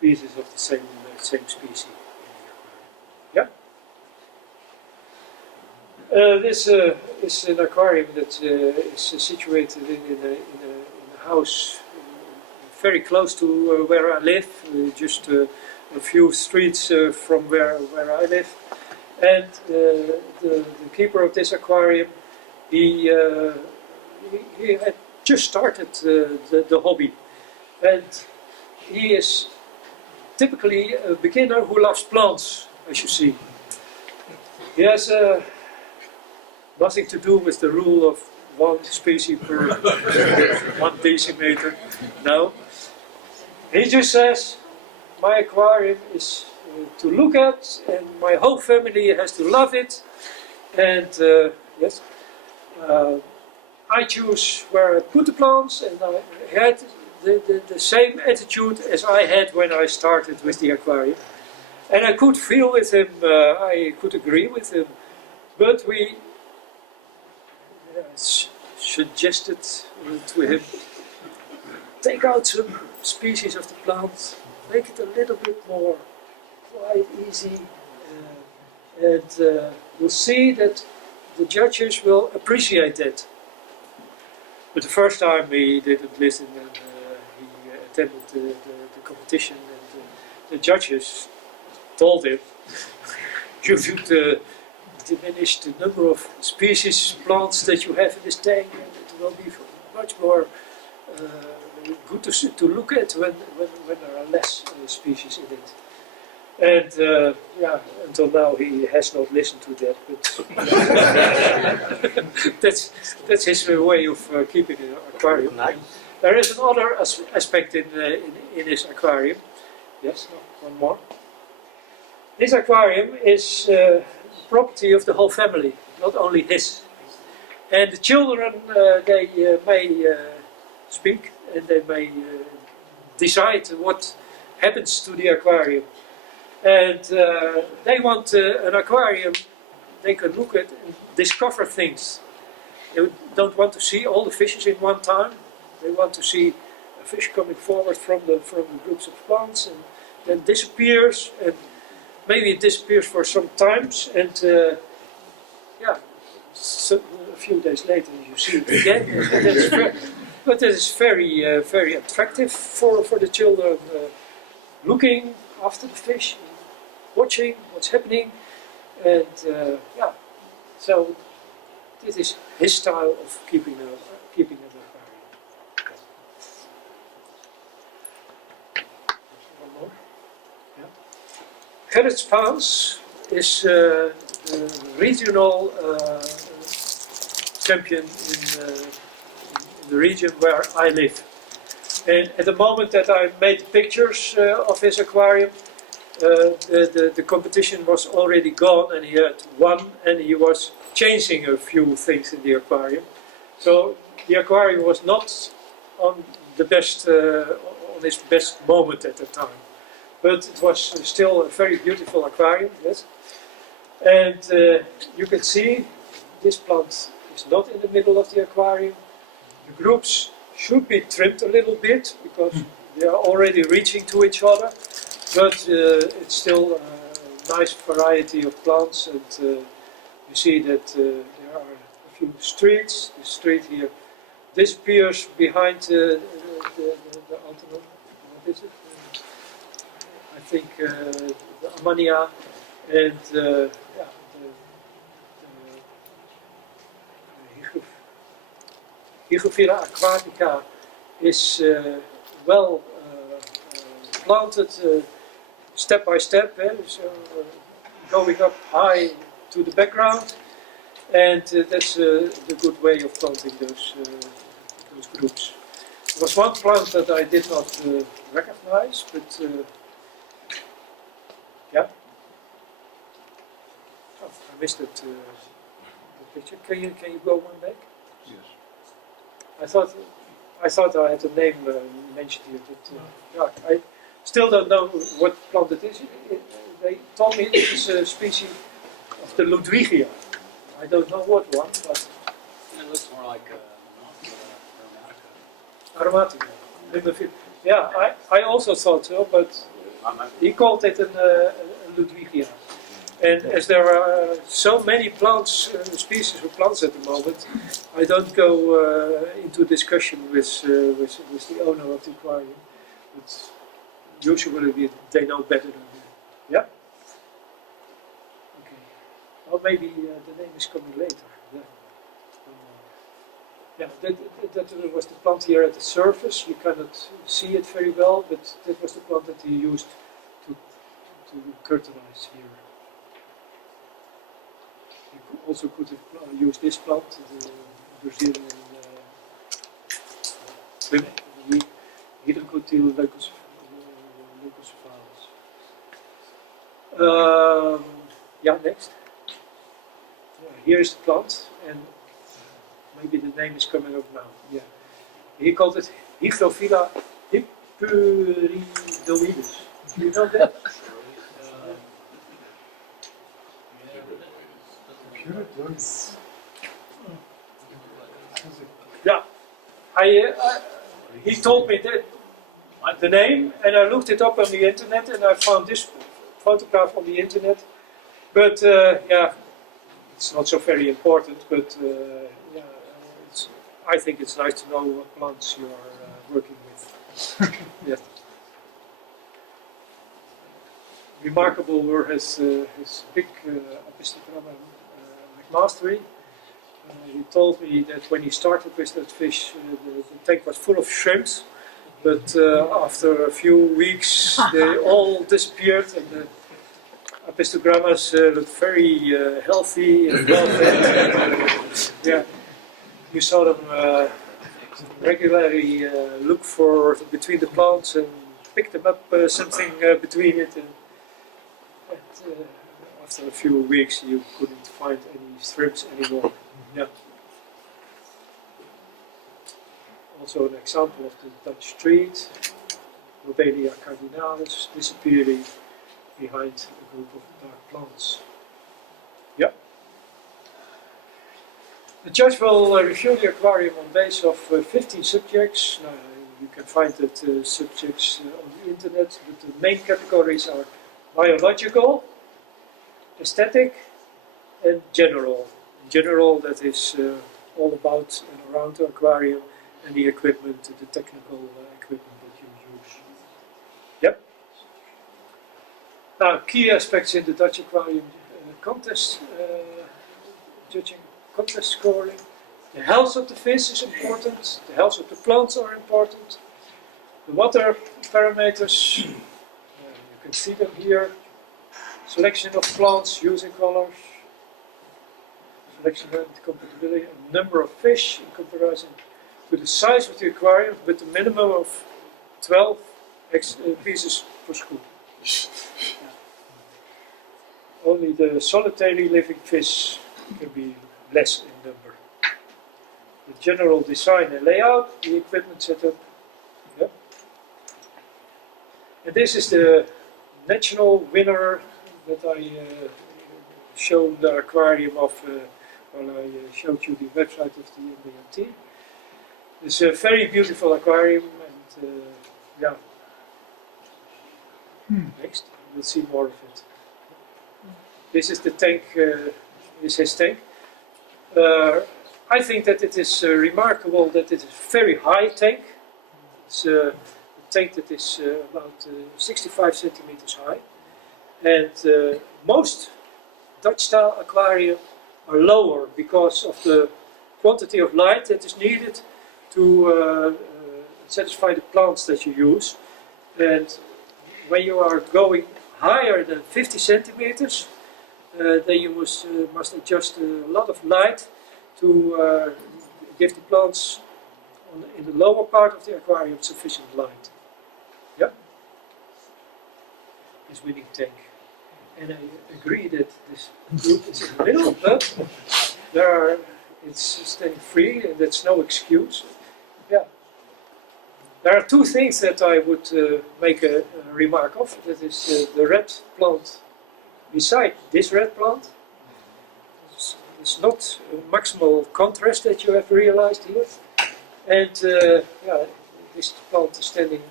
pieces of the same species. Yeah. This is an aquarium that is situated in a house very close to where I live, just a few streets from where I live. And the keeper of this aquarium, he had just started the hobby, and he is typically a beginner who loves plants, as you see. He has nothing to do with the rule of one species per 1 decimeter. No. He just says, my aquarium is to look at, and my whole family has to love it. And yes, I choose where I put the plants, and I had the same attitude as I had when I started with the aquarium. And I could feel with him, I could agree with him, but we suggested to him, take out some species of the plant, make it a little bit more quite easy, and you'll see that the judges will appreciate it. But the first time he didn't listen, and he attended the competition, and the judges told him, you should diminish the number of species plants that you have in this tank, and it will be much more good to look at when there are less species in it. And yeah, until now he has not listened to that, but that's his way of keeping an aquarium. There is another aspect in his aquarium. Yes, one more. This aquarium is property of the whole family, not only his. And the children, they may speak, and they may decide what happens to the aquarium. And they want an aquarium they can look at and discover things. They don't want to see all the fishes in one time. They want to see a fish coming forward from the groups of plants and then disappears, and maybe it disappears for some times, and yeah, so a few days later you see it again. But that is very very attractive for the children, looking after the fish, watching what's happening, and yeah, so this is his style of keeping an aquarium. One more. Yeah. Gerrit Paans is the regional champion in the region where I live. And at the moment that I made pictures of his aquarium, the competition was already gone, and he had won, and he was changing a few things in the aquarium. So the aquarium was not on the best, on its best moment at the time, but it was still a very beautiful aquarium. Yes, and you can see this plant is not in the middle of the aquarium. The groups should be trimmed a little bit because they are already reaching to each other, but it's still a nice variety of plants, and you see that there are a few streets. The street here disappears behind the Antonon. What is it? I think the Amania, and yeah, Hygrophila aquatica is well planted step by step, so going up high to the background, and that's the good way of planting those groups. There was one plant that I did not recognize, but yeah. Oh, I missed it, the picture. Can you go one back? Yes. I thought I had the name mentioned here, but yeah, I still don't know what plant it is. They told me it is a species of the Ludwigia. I don't know what one, but It looks more like Aromatica. Yeah, I also thought so, but he called it a Ludwigia. And as there are so many plants, species of plants at the moment, I don't go into discussion with the owner of the aquarium. But usually they know better than me. Yeah? Okay. Well, maybe the name is coming later. Yeah. Yeah, that was the plant here at the surface. You cannot see it very well, but that was the plant that he used to curtainize here. You also could have used this plant, the Brazilian Hydrocotyl leucocephalus. Yeah, next. Here is the plant, and maybe the name is coming up now. Yeah, he called it Hygrophila hyperidoides. Do you know that? Yeah, he told me that the name, and I looked it up on the internet, and I found this photograph on the internet. But yeah, it's not so very important. But yeah, I think it's nice to know what plants you are working with. Yeah. Remarkable were his big Aquascape mastery. He told me that when he started with that fish, the tank was full of shrimps, but after a few weeks they all disappeared, and the Apistogrammas looked very healthy and well fed. Yeah, you saw them regularly look for between the plants and pick them up something between it. And after a few weeks, you couldn't find any shrimps anymore. Yeah. Also an example of the Dutch street, Lobelia cardinalis disappearing behind a group of dark plants. Yeah. The judge will review the aquarium on base of 15 subjects. You can find that subjects on the internet, but the main categories are biological, aesthetic, and general. In general, that is all about and around the aquarium and the equipment, the technical equipment that you use. Yep. Now, key aspects in the Dutch Aquarium contest, judging contest scoring. The health of the fish is important, the health of the plants are important. The water parameters, you can see them here. Selection of plants, using colors, selection and compatibility, and number of fish in comparison to the size of the aquarium with a minimum of 12 pieces per scoop. Only the solitary living fish can be less in number. The general design and layout, the equipment setup. Yep. And this is the national winner that I showed the aquarium of when I showed you the website of the MBRT. It's a very beautiful aquarium, and yeah. Next, we'll see more of it. This is the tank. This is his tank. I think that it is remarkable that it is a very high tank. It's a tank that is about 65 centimeters high. And most Dutch style aquaria are lower because of the quantity of light that is needed to satisfy the plants that you use. And when you are going higher than 50 centimeters, then you must adjust a lot of light to give the plants in the lower part of the aquarium sufficient light. Yeah? This winning tank. And I agree that this group is in the middle, but it's staying free, and that's no excuse. Yeah. There are two things that I would make a remark of. That is the red plant beside this red plant. It's not a maximal contrast that you have realized here. And yeah, this plant is standing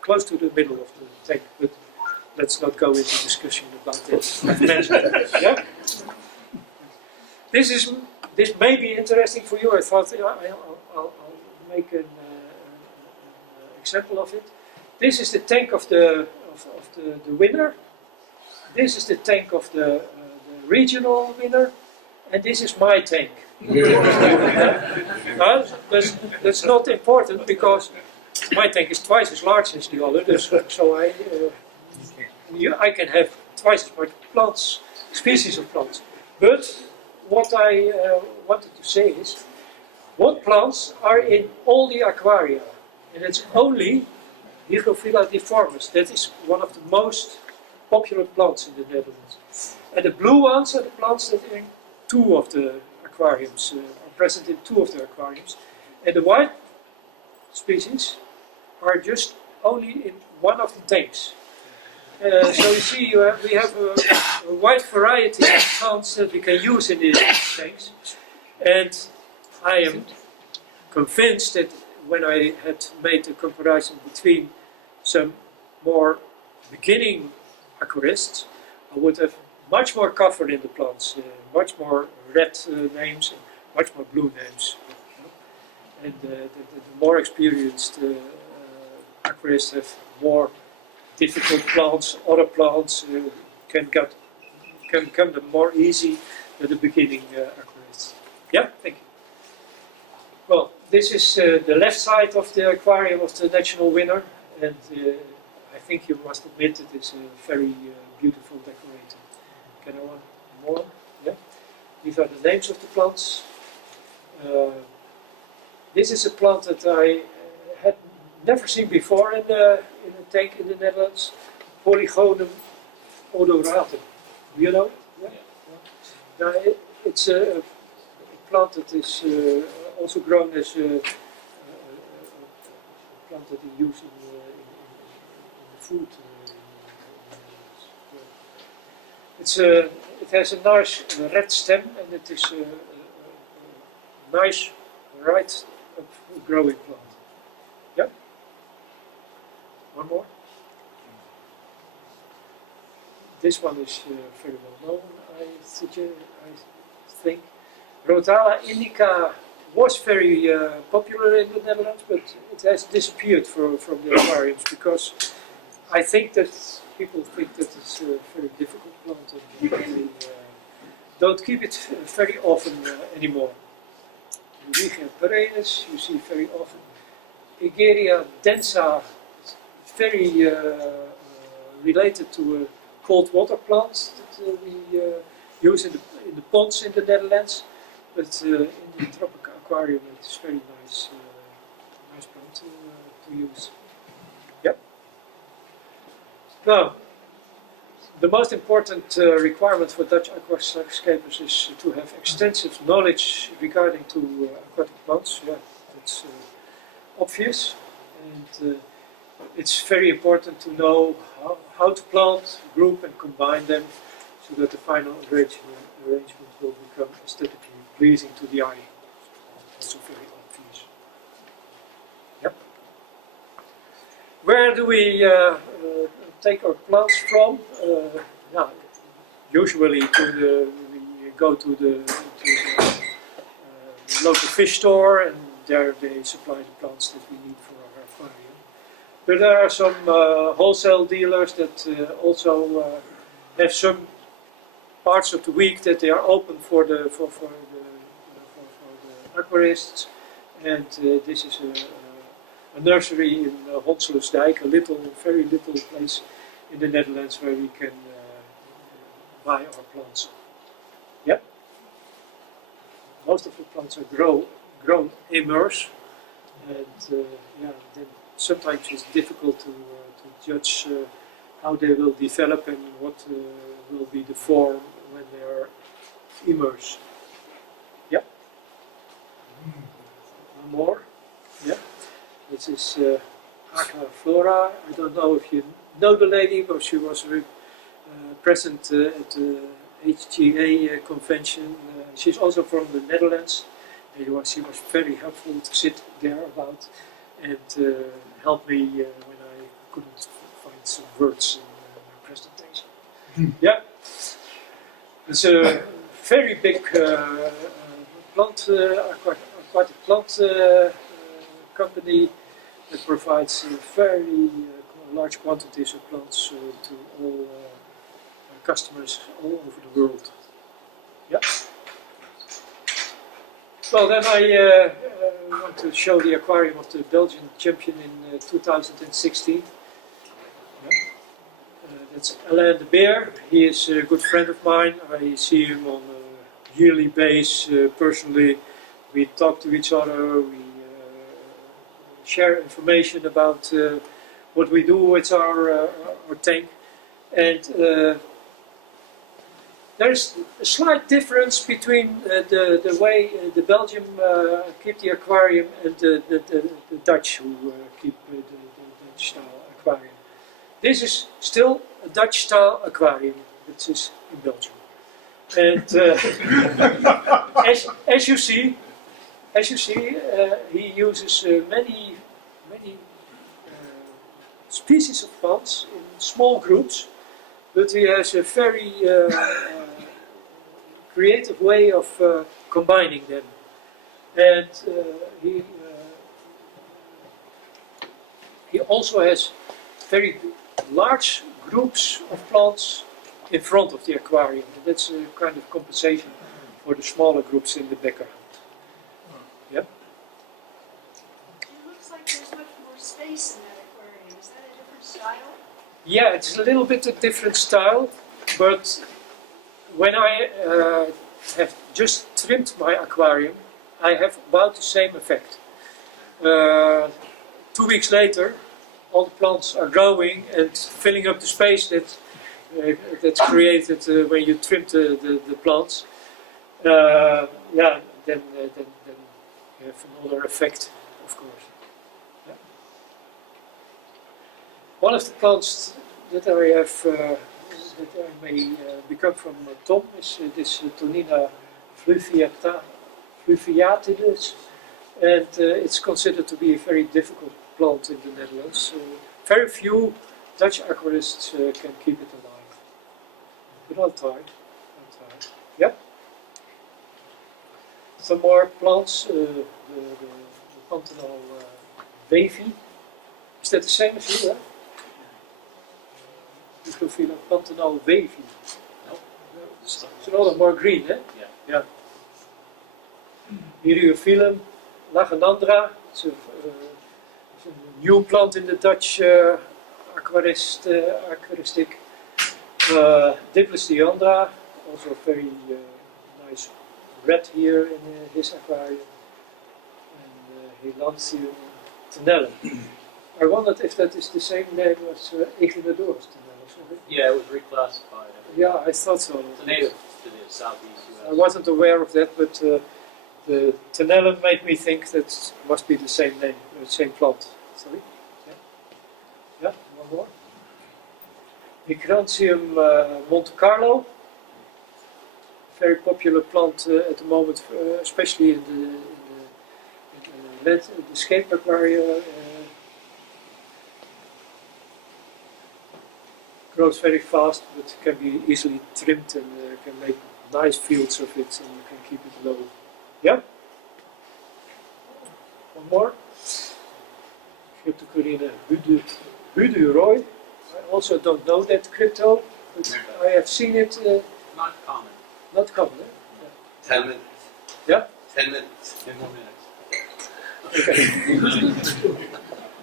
close to the middle of the tank, but let's not go into discussion about that. I've mentioned it, yeah? This may be interesting for you. I thought I'll make an example of it. This is the tank of the winner. This is the tank of the regional winner, and this is my tank. That's not important because my tank is twice as large as the other, so I can have twice as much plants, species of plants. But what I wanted to say is, what plants are in all the aquaria? And it's only Hygrophila deformis. That is one of the most popular plants in the Netherlands. And the blue ones are the plants that are in 2 of the aquariums, are present in 2 of the aquariums. And the white species are just only in 1 of the tanks. So you see, we have a wide variety of plants that we can use in these tanks. And I am convinced that when I had made a comparison between some more beginning aquarists, I would have much more cover in the plants, much more red names and much more blue names. And the more experienced aquarists have more difficult plants, other plants can come more easy than the beginning aquarists. Yeah, thank you. Well, this is the left side of the aquarium of the national winner, and I think you must admit it is a very beautiful decorated. Can I want more? Yeah. These are the names of the plants. This is a plant that I had never seen before in a tank in the Netherlands. Polygonum odoratum. You know? Yeah. Now, it's a plant that is also grown as a plant that you use in the food. It has a nice red stem, and it is a nice right up growing plant. Yeah? One more? This one is very well known, I think. Rotala indica was very popular in the Netherlands, but it has disappeared from the aquariums because I think that people think that it's a very difficult plant and they don't keep it very often anymore. Regia perennis, you see very often. Egeria densa, very related to a cold water plant that we use in the ponds in the Netherlands. But in the tropical aquarium, it's very nice, nice plant to use. Yep. Now, the most important requirement for Dutch aquascapers is to have extensive knowledge regarding to aquatic plants. Yeah, that's obvious, and it's very important to know how to plant, group, and combine them, so that the final arrangement will become aesthetically pleasing to the eye. Also very obvious. Yep. Where do we take our plants from? Usually we go to the local fish store, and there they supply the plants that we need for our aquarium. But there are some wholesale dealers that also have some parts of the week that they are open for the aquarists, and this is a nursery in Honselersdijk, very little place in the Netherlands where we can buy our plants. Yep. Most of the plants are grown immerse, and then sometimes it's difficult to judge how they will develop and what will be the form when they are immersed. Yeah. One more. Yeah. This is Aqua Flora. I don't know if you know the lady, but she was present at the HGA convention. She's also from the Netherlands. She was very helpful to sit there about. and helped me when I couldn't find some words in my presentation. Yeah, it's a very big aquatic plant company that provides very large quantities of plants to all customers all over the world. Yeah. Well, then I want to show the aquarium of the Belgian champion in 2016. Yeah. That's Alain de Beer. He is a good friend of mine. I see him on a yearly basis personally. We talk to each other. We share information about what we do with our tank. And there's a slight difference between the way the Belgium keep the aquarium and the Dutch who keep the Dutch Style Aquarium. This is still a Dutch Style Aquarium, which is in Belgium. And as you see, he uses many species of plants in small groups, but he has a very creative way of combining them. And he also has very large groups of plants in front of the aquarium. And that's a kind of compensation for the smaller groups in the background. Yep. It looks like there's much more space in that aquarium. Is that a different style? Yeah, it's a little bit a different style, but when I have just trimmed my aquarium, I have about the same effect. 2 weeks later, all the plants are growing and filling up the space that's created when you trim the plants. Yeah, then you have another effect, of course. Yeah. One of the plants that I have that I may become from Tom is this Tonina fluviatilis, and it's considered to be a very difficult plant in the Netherlands. Very few Dutch aquarists can keep it alive. But I'll try. Yep. Some more plants, the Pantanal wavy. Is that the same as you? Microphylla Pantanal wavy. No. It's another more green, eh? Yeah. Myriophyllum laganandra. It's a new plant in the Dutch aquaristic. Diplis deandra, also very nice red here in his aquarium. And Helanthium tenellum. I wondered if that is the same name as Echinodorus tenellum. Yeah, it was reclassified. Yeah, I thought so. It's a native to the southeast US. I wasn't aware of that, but the tenellum made me think that must be the same name, the same plant. Sorry? Yeah, one more. Micrantium Monte Carlo. Very popular plant at the moment, especially in the landscape aquaria. Grows very fast, but can be easily trimmed and can make nice fields of it, and you can keep it low. Yeah? One more. Cryptocorina Huduroy. I also don't know that crypto, but I have seen it. Not common. Not common, eh? 10 minutes. Yeah? 10 minutes. 10 more minutes. Okay.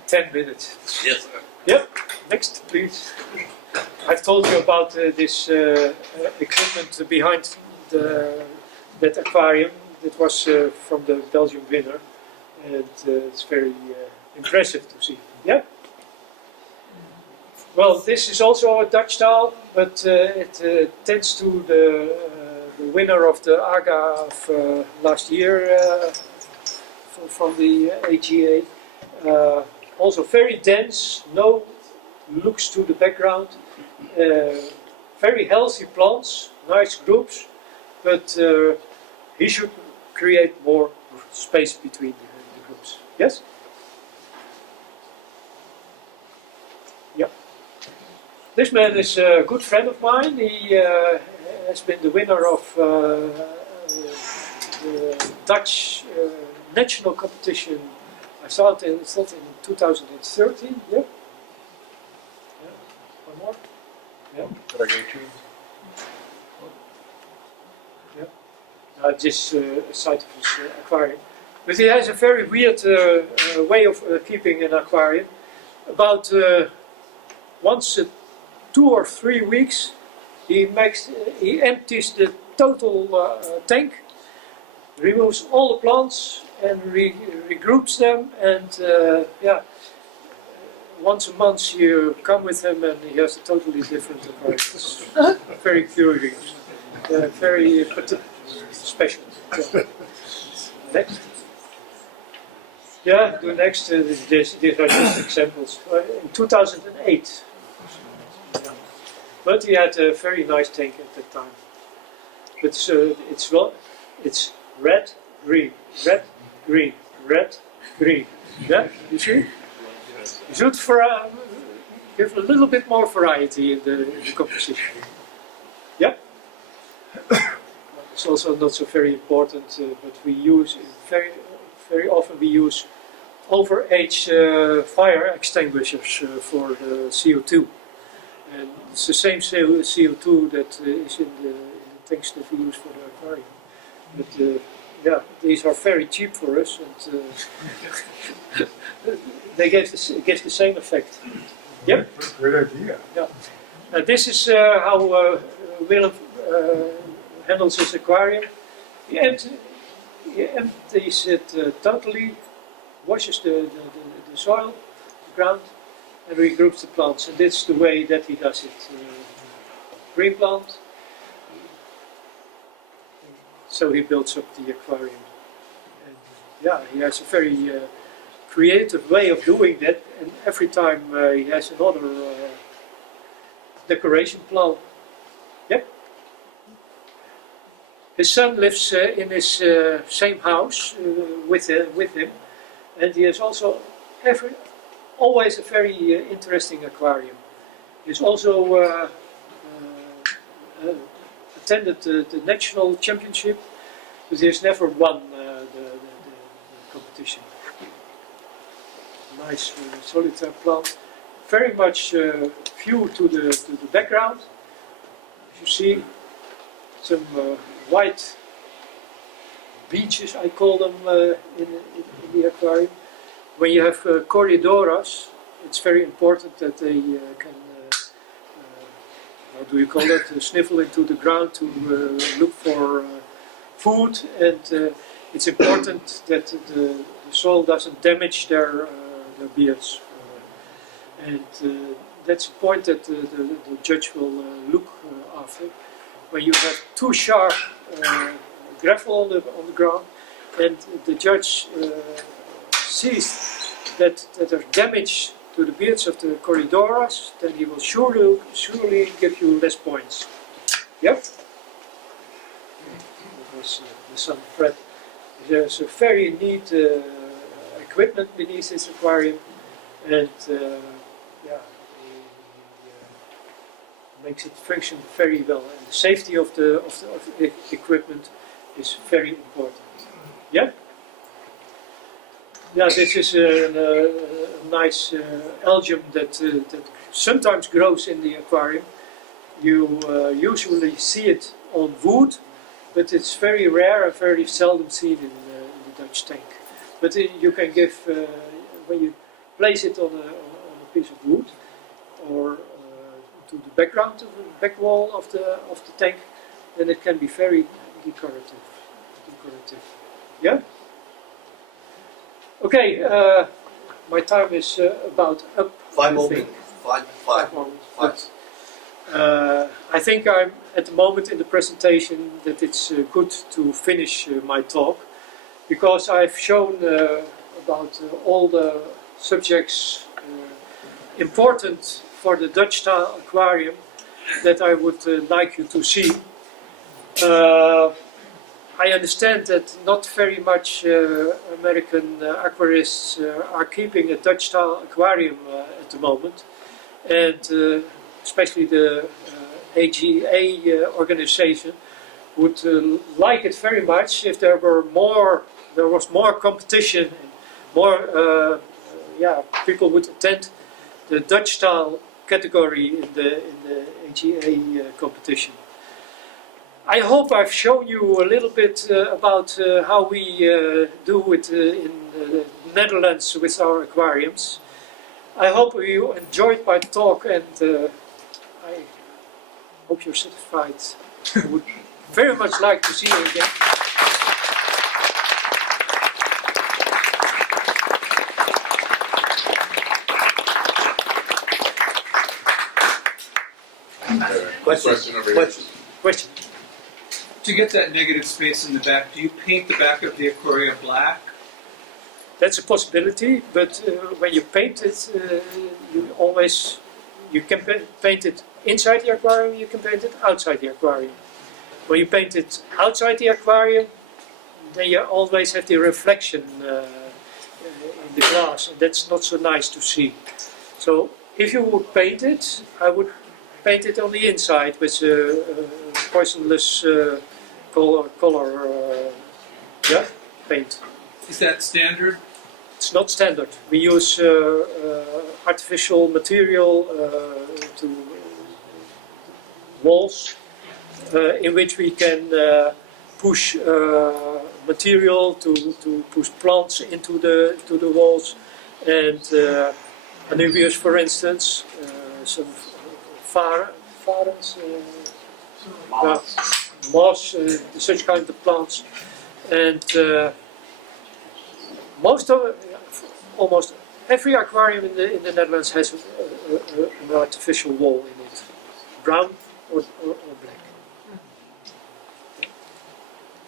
10 minutes. Yes, sir. Yep. Next, please. I've told you about this equipment behind that aquarium. It was from the Belgian winner, and it's very impressive to see. Yeah. Well, this is also a Dutch style, but it tends to the winner of the AGA of last year from the AGA. Also very dense, no looks to the background. Very healthy plants, nice groups, but he should create more space between the groups. Yes? This man is a good friend of mine. He has been the winner of the Dutch national competition. I thought in 2013. Yep. Yeah. One more. Yeah. Did I go to? This side of his aquarium. But he has a very weird way of keeping an aquarium. About once 2 or 3 weeks, he empties the total tank, removes all the plants, and regroups them. And once a month you come with him, and he has a totally different aquarium. It's very curious, very special. Yeah. Next. Yeah, do next. These are just examples. In 2008. But he had a very nice tank at that time. But it's red, green, red, green, red, green. Yeah, you see? You should give a little bit more variety in the composition. Yeah? It's also not so very important, but we use very often we use overage fire extinguishers for the CO2, and it's the same CO2 that is in the tanks that we use for the aquarium. But these are very cheap for us, and they give the same effect. Yep. Great idea. Yeah. This is how Willem handles his aquarium. He empties it totally, washes the soil, the ground, and regroups the plants. And that's the way that he does it. Green plant. So he builds up the aquarium. And he has a very creative way of doing that. And every time he has another decoration plant. Yep. His son lives in his same house with him, and he has also always a very interesting aquarium. He's also attended the national championship, but he has never won the competition. Nice solitaire plant, very much view to the background. As you see, some white beaches, I call them, in the aquarium. When you have corridoras, it's very important that they can, how do you call it, sniffle into the ground to look for food, and it's important that the soil doesn't damage their beards. And that's a point that the judge will look after. When you have too sharp gravel on the ground, and the judge sees that there's damage to the beards of the corridoras, then he will surely give you less points. Yep. That was the son of Fred. There's a very neat equipment beneath his aquarium, and makes it function very well, and the safety of the equipment is very important. Yeah. Yeah, this is a nice algae that sometimes grows in the aquarium. You usually see it on wood, but it's very rare and very seldom seen in the Dutch tank. But you can give when you place it on a piece of wood or to the background, to the back wall of the tank, then it can be very decorative. Yeah? Okay, my time is about up. 5 more minutes. 5 more minutes. I think I'm at the moment in the presentation that it's good to finish my talk, because I've shown about all the subjects important for the Dutch Style Aquarium that I would like you to see. I understand that not very much American aquarists are keeping a Dutch Style Aquarium at the moment, and especially the AGA organization, would like it very much if there was more competition, more people would attend the Dutch style category in the AGA competition. I hope I've shown you a little bit about how we do it in the Netherlands with our aquariums. I hope you enjoyed my talk, and I hope you're satisfied. I would very much like to see you again. Question over here. Question? To get that negative space in the back, do you paint the back of the aquaria black? That's a possibility, but when you paint it, you can paint it inside the aquarium, you can paint it outside the aquarium. When you paint it outside the aquarium, then you always have the reflection in the glass, and that's not so nice to see. So if you would paint it, I would paint it on the inside with poisonless color paint. Is that standard? It's not standard. We use artificial material to walls in which we can push material to push plants into the walls, and Anubias, for instance, some varens, moss, such kind of plants, and almost every aquarium in the Netherlands has an artificial wall in it, brown or black.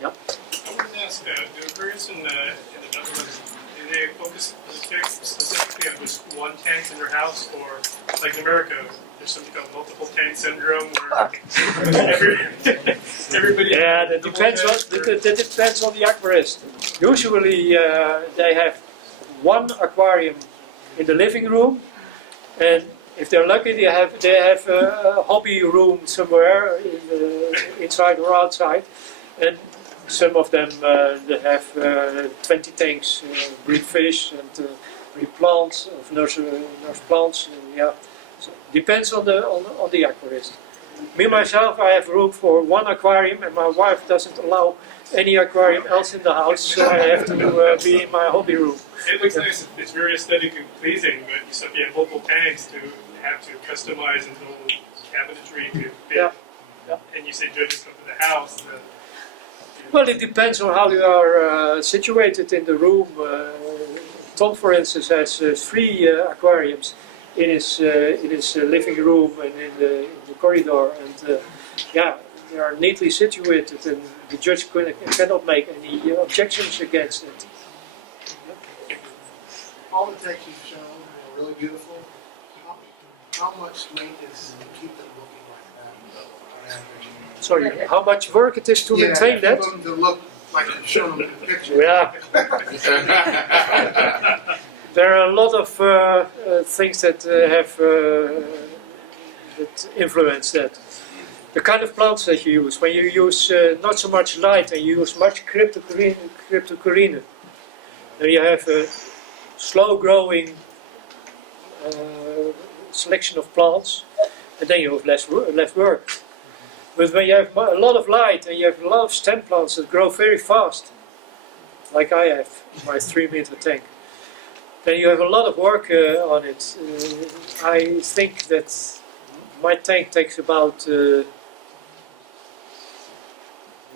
Yeah. I wanted to ask, the aquariums in the Netherlands, do they focus specifically on just one tank in their house, or like in America, there's something called multiple tank syndrome, where everybody. Yeah, that depends on the aquarist. Usually they have one aquarium in the living room, and if they're lucky, they have a hobby room somewhere inside or outside, and some of them they have 20 tanks, breed fish and breed plants, of nurse plants. Yeah, so depends on the aquarist. Me myself, I have room for one aquarium, and my wife doesn't allow any aquarium else in the house, so I have to be in my hobby room. It looks nice. It's very aesthetic and pleasing, but so if you have multiple tanks to have to customize and build cabinetry to fit, Yeah. and you say judges come to the house. Well, it depends on how you are situated in the room. Tom, for instance, has 3 aquariums in his living room and in the corridor, and they are neatly situated, and the judge cannot make any objections against it. All the tanks you've shown are really beautiful. How much maintenance to keep them looking like that on average? Sorry, how much work it is to maintain that? Keep them to look like you've shown them in the picture. Yeah. There are a lot of things that that influence that. The kind of plants that you use. When you use not so much light and you use much cryptocorinne, then you have a slow-growing selection of plants, and then you have less work. But when you have a lot of light and you have a lot of stem plants that grow very fast, like I have in my 3-meter tank, then you have a lot of work on it. I think that my tank takes about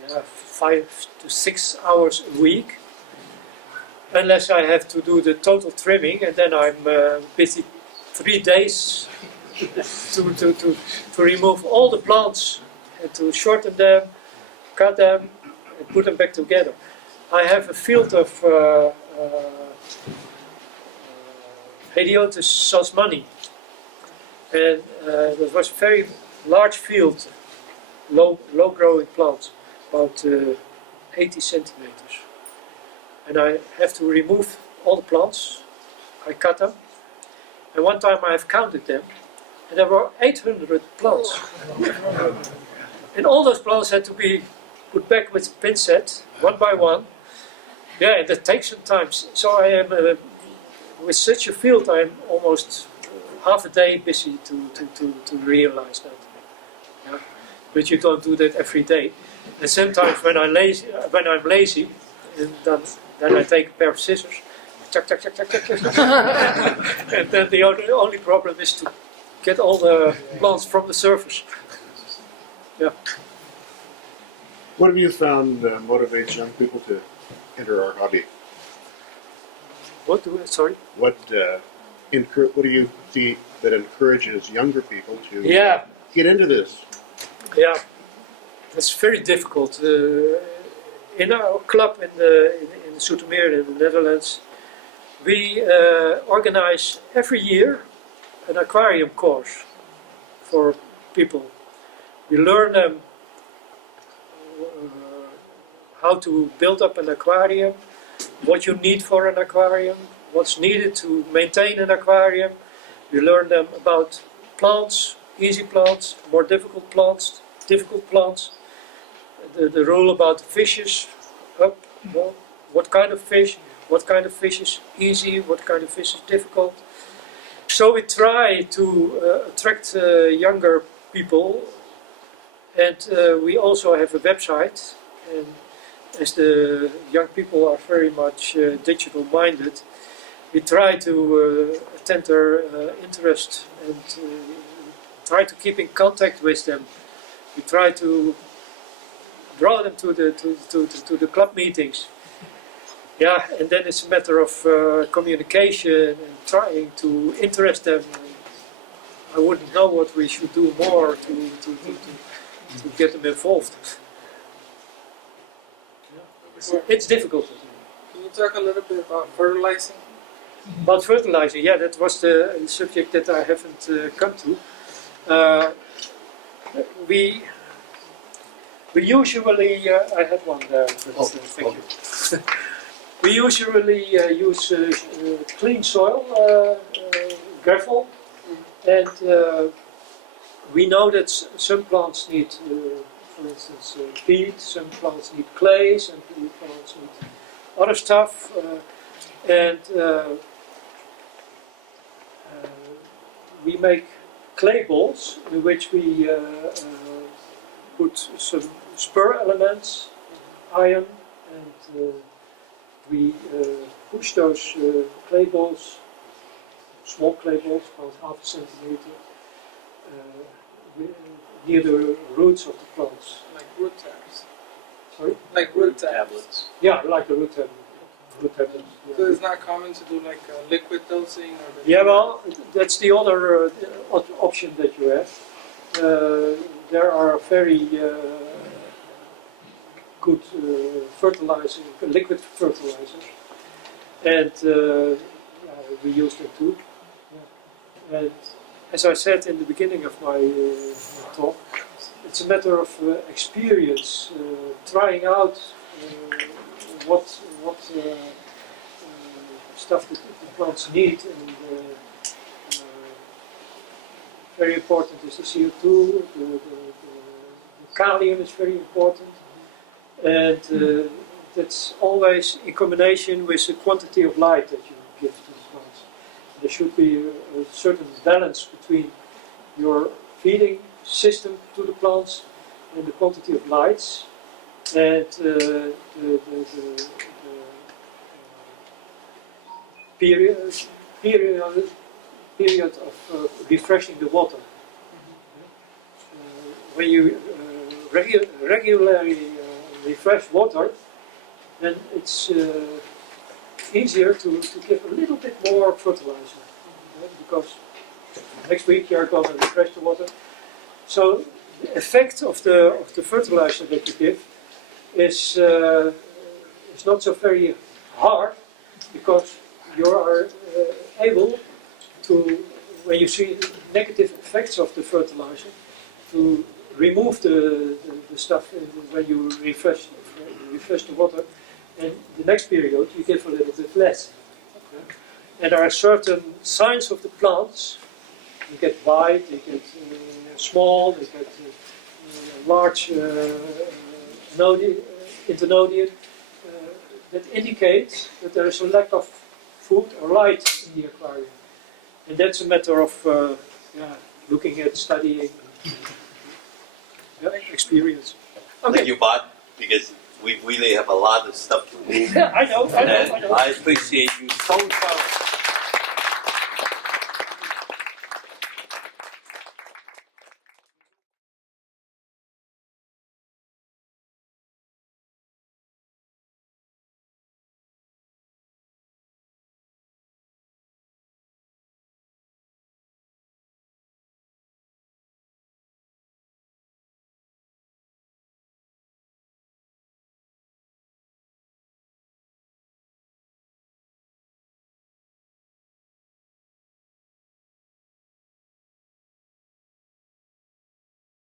5 to 6 hours a week, unless I have to do the total trimming, and then I'm busy 3 days to remove all the plants and to shorten them, cut them, and put them back together. I have a field of Hediotis salzmanni, and that was a very large field, low-growing plants, about 80 centimeters. And I have to remove all the plants. I cut them, and one time I have counted them, And there were 800 plants. And all those plants had to be put back with a pincet, one by one. Yeah, and that takes some time. So I am, with such a field, I'm almost half a day busy to realize that. Yeah? But you don't do that every day. And sometimes when I'm lazy, and then I take a pair of scissors, chuck, chuck, chuck, chuck, chuck, chuck. And then the only problem is to get all the plants from the surface. Yeah. What have you found motivates young people to enter our hobby? Sorry? What do you see that encourages younger people to Yeah. get into this? Yeah, it's very difficult. In our club in Zoetermeer in the Netherlands, we organize every year an aquarium course for people. We learn them how to build up an aquarium, what you need for an aquarium, what's needed to maintain an aquarium. We learn them about plants, easy plants, more difficult plants, the rule about the fishes, what kind of fish is easy, what kind of fish is difficult. So we try to attract younger people, and we also have a website. And as the young people are very much digital minded, we try to attend their interest and try to keep in contact with them. We try to draw them to the club meetings. Yeah, and then it's a matter of communication and trying to interest them. I wouldn't know what we should do more to get them involved. It's difficult. Can you talk a little bit about fertilizing? About fertilizing, yeah, that was the subject that I haven't come to. We usually, I had one there, but thank you. We usually use clean soil, gravel, and we know that some plants need, for instance, peat, some plants need clay, some plants need other stuff, and we make clay balls in which we put some spur elements, iron, and we push those clay balls, small clay balls, about half a centimeter, near the roots of the plants. Like root tabs. Sorry? Like root tabs. Tablets. Yeah, like the root tablets. Yeah. So it's not common to do like liquid dosing or the Yeah, well, that's the other option that you have. There are very good fertilizer, liquid fertilizers, and we use them too. Yeah. And as I said in the beginning of my talk, it's a matter of experience, trying out what stuff that the plants need, and very important is the CO2, the kalium is very important, and that's always in combination with the quantity of light that you give to the plants. There should be a certain balance between your feeding system to the plants and the quantity of lights, and the period of refreshing the water. When you regularly refresh water, then it's easier to give a little bit more fertilizer, because next week you are going to refresh the water. So the effect of the fertilizer that you give is not so very hard, because you are able to, when you see negative effects of the fertilizer, to remove the stuff when you refresh the water, and the next period you give a little bit less. And there are certain signs of the plants They get wide, they get small, they get large internodian. That indicates that there is a lack of food or light in the aquarium. And that's a matter of looking at, studying, experience. Thank you, Bart, because we really have a lot of stuff to do. Yeah, I know. And I appreciate you so thoroughly.